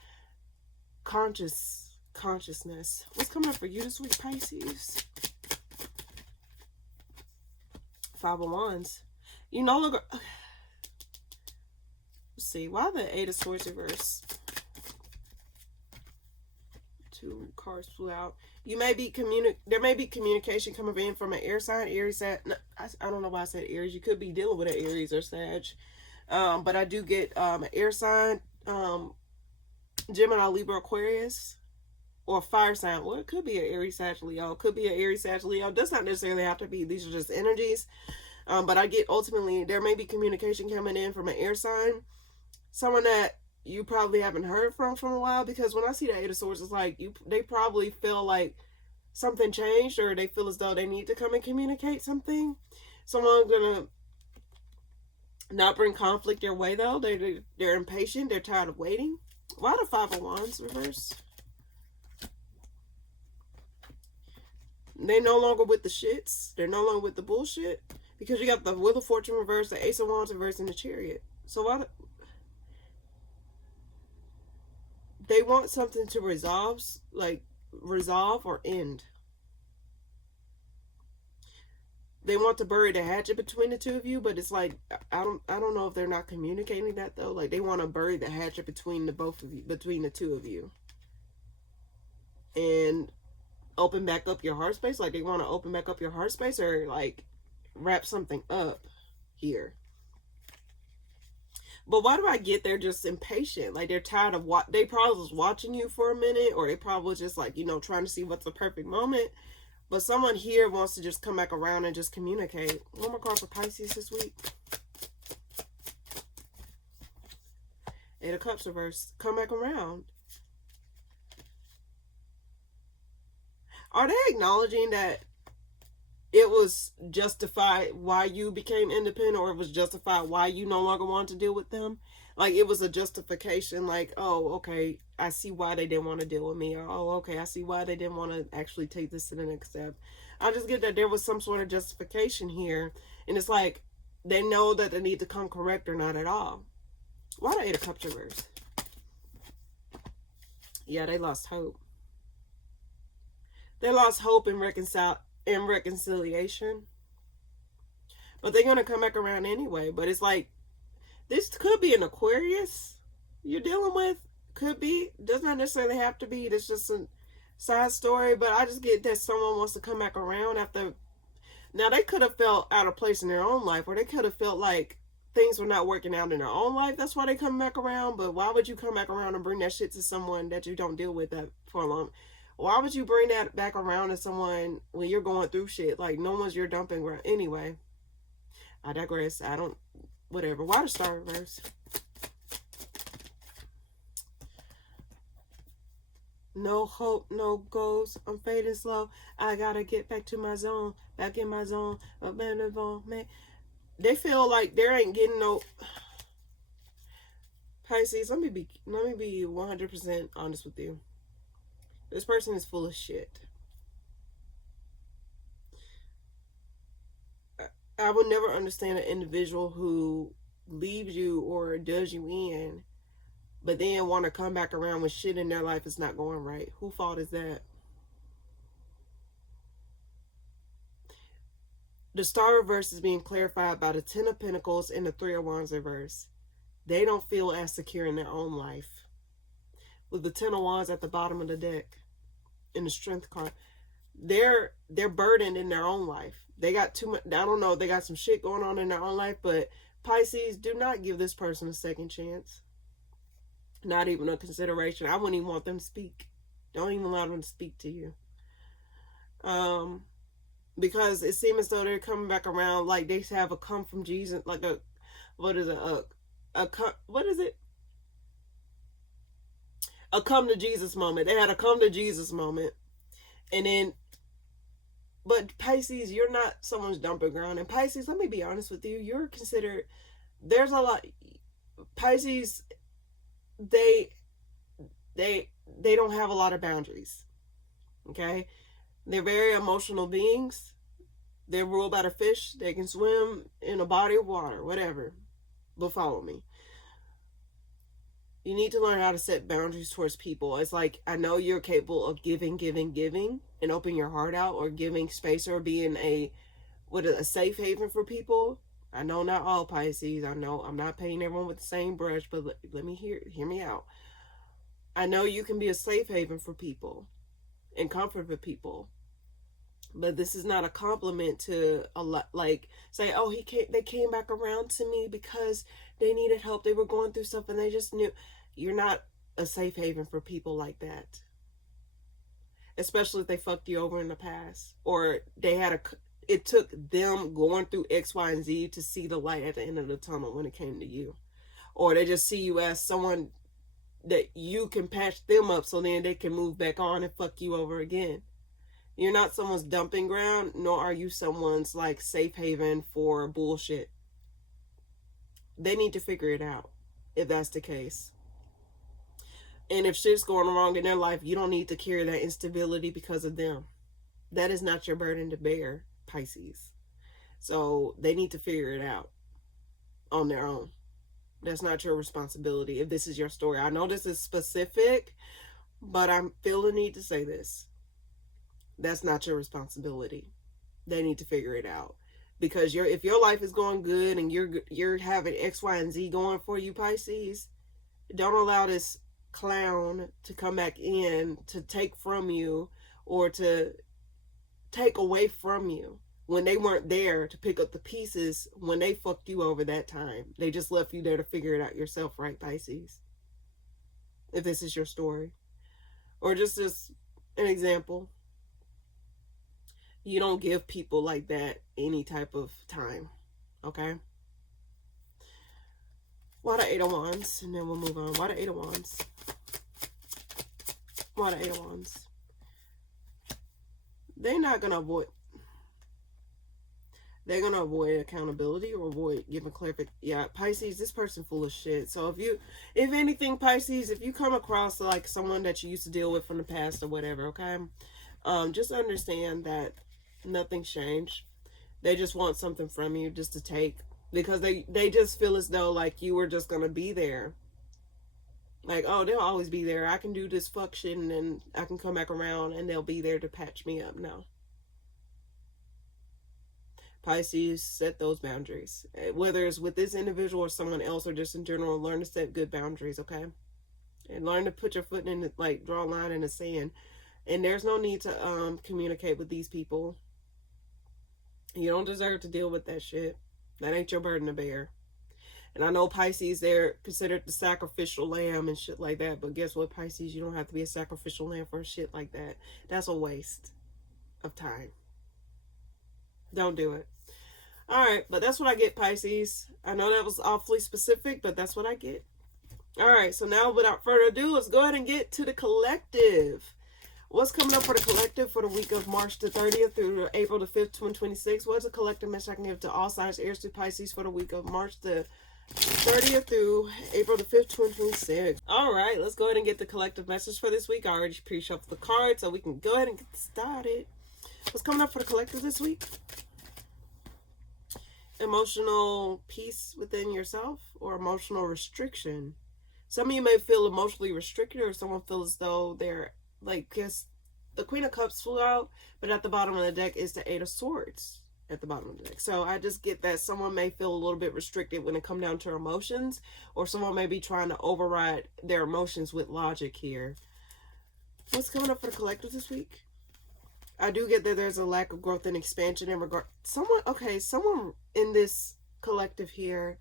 consciousness. What's coming up for you this week, Pisces? 5 of Wands. You no longer... Let's see. Why the 8 of Swords reverse? 2 cards flew out. You may be there may be communication coming in from an air sign, Aries. No, I don't know why I said Aries. You could be dealing with an Aries or Sag. But I do get an air sign, Gemini, Libra, Aquarius, or fire sign. Well, it could be an Aries, Sag, Leo. It could be an Aries, Sag, Leo. It does not necessarily have to be. These are just energies. But I get ultimately there may be communication coming in from an air sign, someone that you probably haven't heard from a while, because when I see the 8 of Swords, it's like they probably feel like something changed, or they feel as though they need to come and communicate something. Someone's gonna not bring conflict their way though. They're impatient. They're tired of waiting. Why the 5 of Wands reverse? They're no longer with the shits. They're no longer with the bullshit. Because you got the Wheel of Fortune reverse, the Ace of Wands reverse, and the Chariot. So why they want something to resolve or end. They want to bury the hatchet between the two of you, but it's like I don't know if they're not communicating that though. Like they want to bury the hatchet between the two of you. And open back up your heart space. Like they want to open back up your heart space, or like wrap something up here. But why do I get they're just impatient? Like they're tired of what they probably was watching you for a minute, or they probably just like, you know, trying to see what's the perfect moment. But someone here wants to just come back around and just communicate. One more card for Pisces this week. 8 of Cups reverse. Come back around. Are they acknowledging that it was justified why you became independent, or it was justified why you no longer want to deal with them? Like it was a justification, like, oh, okay, I see why they didn't want to deal with me, or oh, okay, I see why they didn't want to actually take this to the next step. I just get that there was some sort of justification here, and it's like they know that they need to come correct or not at all. Why the 8 of Cups reverse? Yeah, they lost hope. They lost hope in reconciliation. But they're going to come back around anyway. But it's like, this could be an Aquarius you're dealing with. Could be. Does not necessarily have to be. It's just a side story. But I just get that someone wants to come back around after. Now, they could have felt out of place in their own life, or they could have felt like things were not working out in their own life. That's why they come back around. But why would you come back around and bring that shit to someone that you don't deal with that for a long? Why would you bring that back around to someone when you're going through shit? Like, no one's your dumping ground. Anyway, I digress. I don't, whatever. Water star reverse. No hope, no goals. I'm fading slow. I gotta get back to my zone. Back in my zone. Man. They feel like there ain't getting no. Pisces, let me be 100% honest with you. This person is full of shit. I will never understand an individual who leaves you or does you in, but then want to come back around when shit in their life is not going right. Who fault is that? The Star reverse is being clarified by the Ten of Pentacles and the Three of Wands reverse. They don't feel as secure in their own life. With the Ten of Wands at the bottom of the deck in the Strength card, they're burdened in their own life. They got too much. I don't know. They got some shit going on in their own life. But Pisces, do not give this person a second chance. Not even a consideration. I wouldn't even want them to speak. Don't even allow them to speak to you. Because it seems as though they're coming back around like they have a come from Jesus, like a, what is it? What is it? A come to Jesus moment. They had a come to Jesus moment. And then, but Pisces, you're not someone's dumping ground. And Pisces, let me be honest with you, you're considered, there's a lot, Pisces, they don't have a lot of boundaries. Okay? They're very emotional beings. They're ruled by the fish. They can swim in a body of water, whatever. But follow me. You need to learn how to set boundaries towards people. It's like, I know you're capable of giving, and opening your heart out, or giving space, or being a safe haven for people. I know not all Pisces. I know I'm not painting everyone with the same brush, but let me hear me out. I know you can be a safe haven for people and comfort for people. But this is not a compliment to a lot, like say, oh, they came back around to me because they needed help. They were going through stuff and they just knew. You're not a safe haven for people like that. Especially if they fucked you over in the past, or it took them going through X, Y, and Z to see the light at the end of the tunnel when it came to you. Or they just see you as someone that you can patch them up so then they can move back on and fuck you over again. You're not someone's dumping ground, nor are you someone's like safe haven for bullshit. They need to figure it out if that's the case. And if shit's going wrong in their life, you don't need to carry that instability because of them. That is not your burden to bear, Pisces. So they need to figure it out on their own. That's not your responsibility if this is your story. I know this is specific, but I feel the need to say this. That's not your responsibility. They need to figure it out. Because if your life is going good and you're having X, Y, and Z going for you, Pisces, don't allow this clown to come back in to take from you or to take away from you when they weren't there to pick up the pieces when they fucked you over that time. They just left you there to figure it out yourself, right, Pisces? If this is your story. Or just as an example, you don't give people like that any type of time, okay? Why the Eight of Wands? And then we'll move on. Why the Eight of Wands? Why the Eight of Wands? They're not going to avoid... They're going to avoid accountability or avoid giving clarification. Yeah, Pisces, this person full of shit. So if anything, Pisces, if you come across like someone that you used to deal with from the past or whatever, okay? Just understand that nothing's changed. They just want something from you just to take. Because they just feel as though like you were just going to be there. Like, oh, they'll always be there. I can do this fuck shit and then I can come back around and they'll be there to patch me up. No. Pisces, set those boundaries. Whether it's with this individual or someone else or just in general, learn to set good boundaries, okay? And learn to put your foot in the, like, draw a line in the sand. And there's no need to communicate with these people. You don't deserve to deal with that shit. That ain't your burden to bear. And I know Pisces, they're considered the sacrificial lamb and shit like that. But guess what, Pisces? You don't have to be a sacrificial lamb for shit like that. That's a waste of time. Don't do it. Alright, but that's what I get, Pisces. I know that was awfully specific, but that's what I get. Alright, so now without further ado, let's go ahead and get to the collective. What's coming up for the collective for the week of March the 30th through April the 5th, 2026? What's a collective message I can give to all signs, Aries to Pisces for the week of March the 30th through April the 5th, 2026? Alright, let's go ahead and get the collective message for this week. I already pre-shuffled the cards, so we can go ahead and get started. What's coming up for the collective this week? Emotional peace within yourself or emotional restriction. Some of you may feel emotionally restricted, or someone feels as though they're like, guess the Queen of Cups flew out, but at the bottom of the deck is the Eight of Swords at the bottom of the deck. So I just get that someone may feel a little bit restricted when it comes down to emotions, or someone may be trying to override their emotions with logic here. What's coming up for the collective this week? I do get that there's a lack of growth and expansion in regard. Someone in this collective here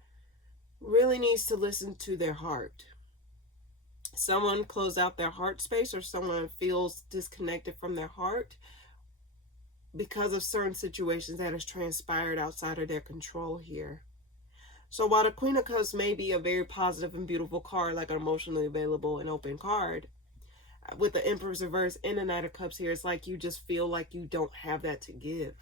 really needs to listen to their heart. Someone closed out their heart space, or someone feels disconnected from their heart because of certain situations that has transpired outside of their control here. So while the Queen of Cups may be a very positive and beautiful card, like an emotionally available and open card, with the Emperor's reverse and the Knight of Cups here, it's like you just feel like you don't have that to give.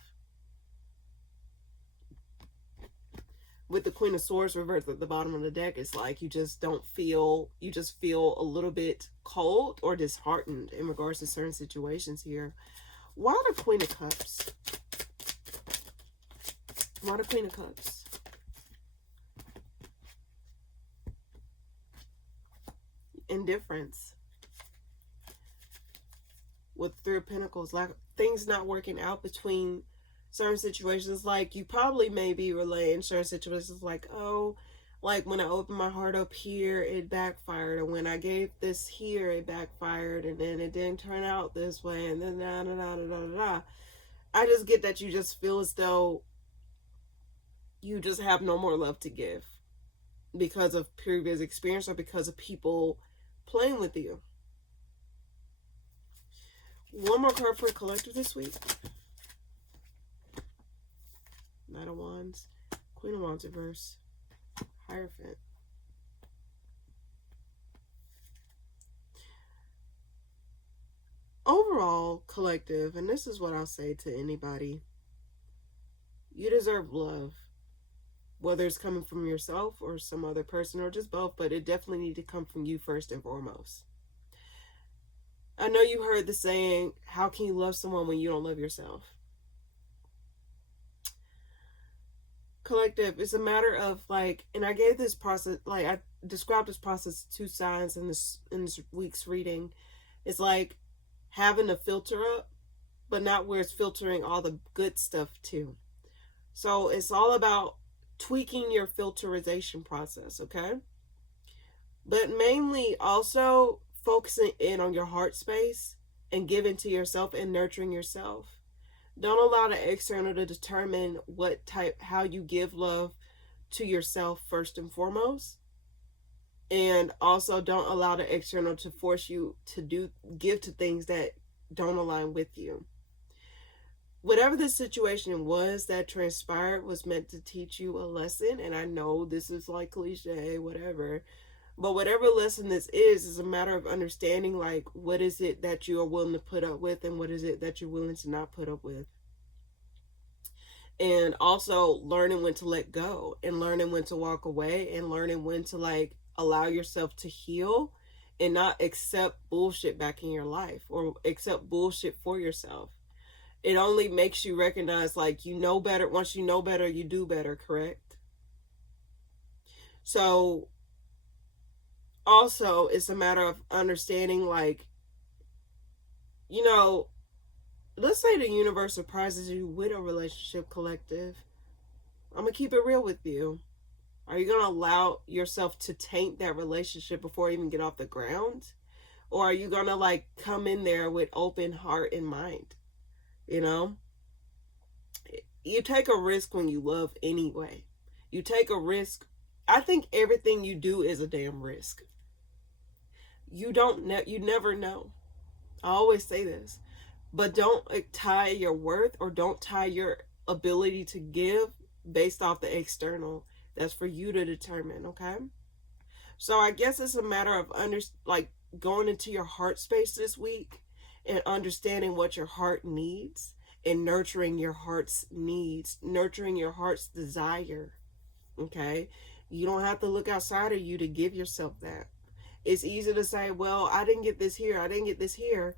With the Queen of Swords reversed at the bottom of the deck, it's like you just feel a little bit cold or disheartened in regards to certain situations here. Why the Queen of Cups? Why the Queen of Cups? Indifference. With Three of Pentacles, like things not working out between certain situations. Like you probably may be relaying certain situations like, oh, like when I opened my heart up here, it backfired, and when I gave this here, it backfired, and then it didn't turn out this way, and then da da da da da da. I just get that you just feel as though you just have no more love to give because of previous experience or because of people playing with you. One more card for a collective this week. Knight of Wands, Queen of Wands reverse, Hierophant. Overall, collective, and this is what I'll say to anybody, you deserve love. Whether it's coming from yourself or some other person or just both, but it definitely needs to come from you first and foremost. I know you heard the saying, how can you love someone when you don't love yourself? Collective, it's a matter of like, and I gave this process, like I described this process to signs in this week's reading. It's like having a filter up, but not where it's filtering all the good stuff too. So it's all about tweaking your filterization process, okay? But mainly also focusing in on your heart space and giving to yourself and nurturing yourself. Don't allow the external to determine how you give love to yourself first and foremost. And also don't allow the external to force you to give to things that don't align with you. Whatever the situation was that transpired was meant to teach you a lesson. And I know this is like cliche, whatever. But whatever lesson this is a matter of understanding, like, what is it that you are willing to put up with and what is it that you're willing to not put up with. And also learning when to let go and learning when to walk away and learning when to, like, allow yourself to heal and not accept bullshit back in your life or accept bullshit for yourself. It only makes you recognize, like, you know better. Once you know better, you do better, correct? So also, it's a matter of understanding, like, you know, let's say the universe surprises you with a relationship, collective. I'm going to keep it real with you. Are you going to allow yourself to taint that relationship before you even get off the ground? Or are you going to, like, come in there with open heart and mind? You know? You take a risk when you love anyway. You take a risk. I think everything you do is a damn risk. You never know. I always say this. But don't tie your worth, or don't tie your ability to give based off the external. That's for you to determine, okay? So I guess it's a matter of going into your heart space this week and understanding what your heart needs and nurturing your heart's needs, nurturing your heart's desire, okay? You don't have to look outside of you to give yourself that. It's easy to say, well, I didn't get this here, I didn't get this here.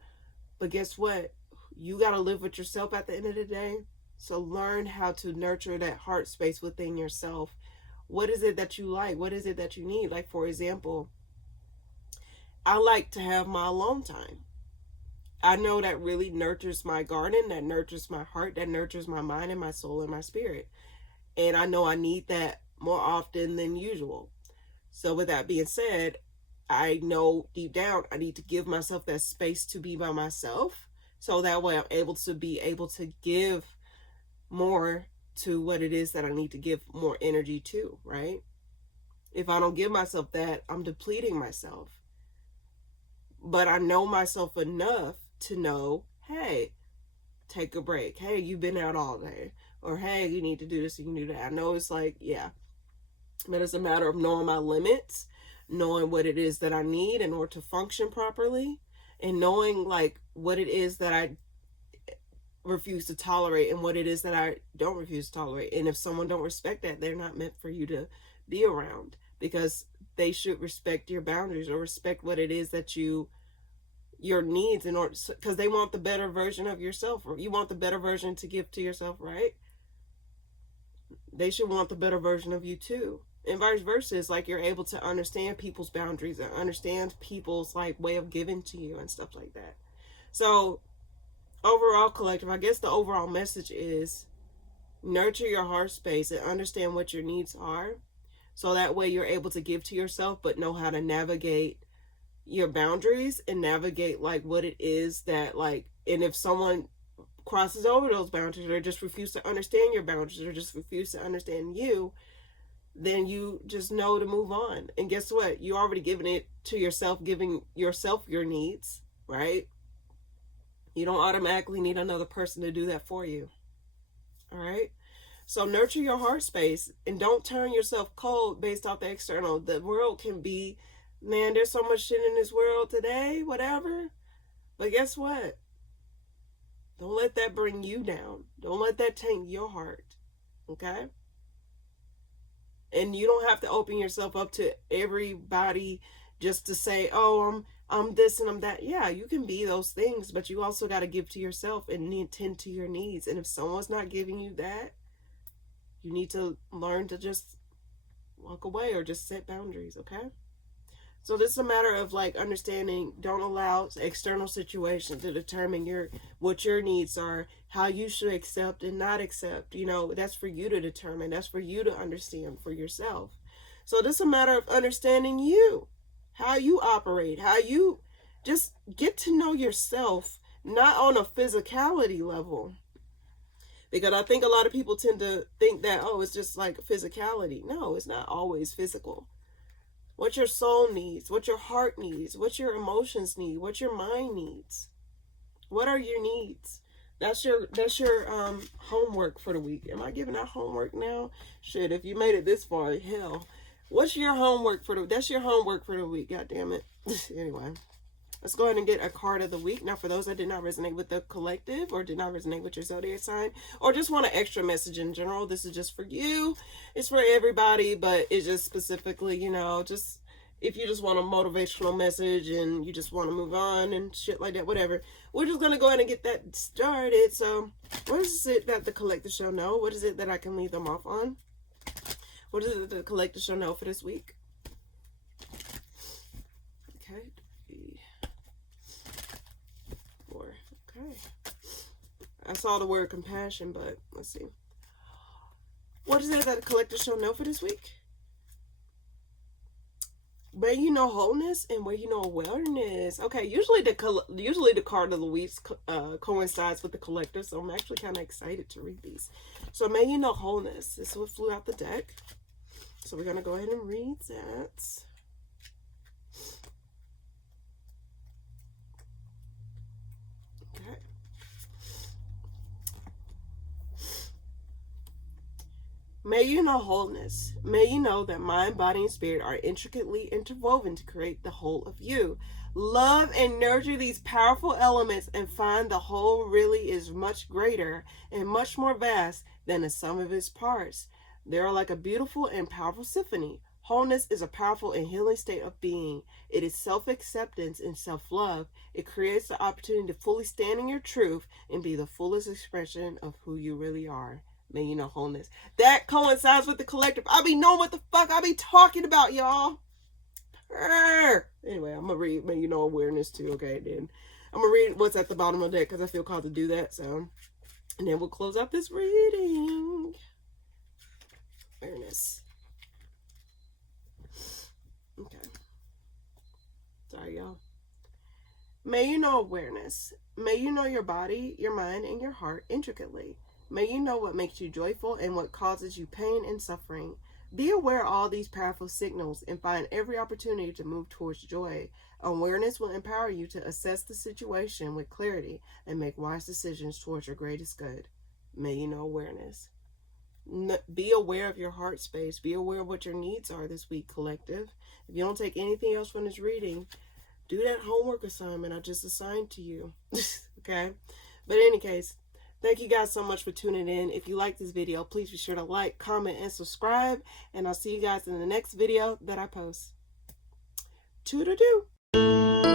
But guess what? You got to live with yourself at the end of the day. So learn how to nurture that heart space within yourself. What is it that you like? What is it that you need? Like, for example, I like to have my alone time. I know that really nurtures my garden, that nurtures my heart, that nurtures my mind and my soul and my spirit. And I know I need that more often than usual. So with that being said, I know deep down I need to give myself that space to be by myself. So that way I'm able to give more to what it is that I need to give more energy to, right? If I don't give myself that, I'm depleting myself. But I know myself enough to know, hey, take a break. Hey, you've been out all day. Or, hey, you need to do this, you can do that. I know it's like, yeah. But it's a matter of knowing my limits, knowing what it is that I need in order to function properly, and knowing, like, what it is that I refuse to tolerate and what it is that I don't refuse to tolerate. And if someone don't respect that, they're not meant for you to be around, because they should respect your boundaries or respect what it is that your needs, in order, because they want the better version of yourself, or you want the better version to give to yourself, right? They should want the better version of you too. And vice versa. It's like you're able to understand people's boundaries and understand people's, like, way of giving to you and stuff like that. So overall, collective, I guess the overall message is nurture your heart space and understand what your needs are, so that way you're able to give to yourself, but know how to navigate your boundaries and navigate, like, what it is that, like, and if someone crosses over those boundaries, or just refuse to understand your boundaries, or just refuse to understand you, then you just know to move on. And guess what? You already given it to yourself, giving yourself your needs, right? You don't automatically need another person to do that for you. All right? So nurture your heart space and don't turn yourself cold based off the external. The world can be, man, there's so much shit in this world today, whatever. But guess what? Don't let that bring you down. Don't let that taint your heart. Okay? And you don't have to open yourself up to everybody just to say, oh, I'm this and I'm that. Yeah, you can be those things, but you also got to give to yourself and tend to your needs. And if someone's not giving you that, you need to learn to just walk away or just set boundaries, okay? So this is a matter of, like, understanding, don't allow external situations to determine what your needs are, how you should accept and not accept. You know, that's for you to determine. That's for you to understand for yourself. So this is a matter of understanding you, how you operate, how you just get to know yourself, not on a physicality level. Because I think a lot of people tend to think that, oh, it's just like physicality. No, it's not always physical. What your soul needs, what your heart needs, what your emotions need, what your mind needs. What are your needs? That's your homework for the week. Am I giving out homework now? Shit, if you made it this far, hell. What's your homework that's your homework for the week, god damn it. Anyway, let's go ahead and get a card of the week. Now, for those that did not resonate with the collective, or did not resonate with your zodiac sign, or just want an extra message in general, this is just for you. It's for everybody, but it's just specifically, you know, just if you just want a motivational message and you just want to move on and shit like that, whatever. We're just going to go ahead and get that started. So what is it that the collective shall know? What is it that I can lead them off on? What is it that the collective shall know for this week? I saw the word compassion, but let's see. What is it that the collector shall know for this week? May you know wholeness and where you know awareness. Okay, usually the card of the week coincides with the collector, so I'm actually kind of excited to read these. So may you know wholeness. This is what flew out the deck. So we're gonna go ahead and read that. Okay. May you know wholeness. May you know that mind, body, and spirit are intricately interwoven to create the whole of you. Love and nurture these powerful elements and find the whole really is much greater and much more vast than the sum of its parts. They are like a beautiful and powerful symphony. Wholeness is a powerful and healing state of being. It is self-acceptance and self-love. It creates the opportunity to fully stand in your truth and be the fullest expression of who you really are. May you know wholeness. That coincides with the collective. I be knowing what the fuck I be talking about, y'all. Anyway, I'm gonna read may you know awareness too. Okay, then I'm gonna read what's at the bottom of the deck because I feel called to do that. So, and then we'll close out this reading. Awareness. Okay. Sorry, y'all. May you know awareness. May you know your body, your mind, and your heart intricately. May you know what makes you joyful and what causes you pain and suffering. Be aware of all these powerful signals and find every opportunity to move towards joy. Awareness will empower you to assess the situation with clarity and make wise decisions towards your greatest good. May you know awareness. Be aware of your heart space. Be aware of what your needs are this week, collective. If you don't take anything else from this reading, do that homework assignment I just assigned to you. Okay? But in any case, thank you guys so much for tuning in. If you like this video, please be sure to like, comment, and subscribe. And I'll see you guys in the next video that I post. Toodle-doo.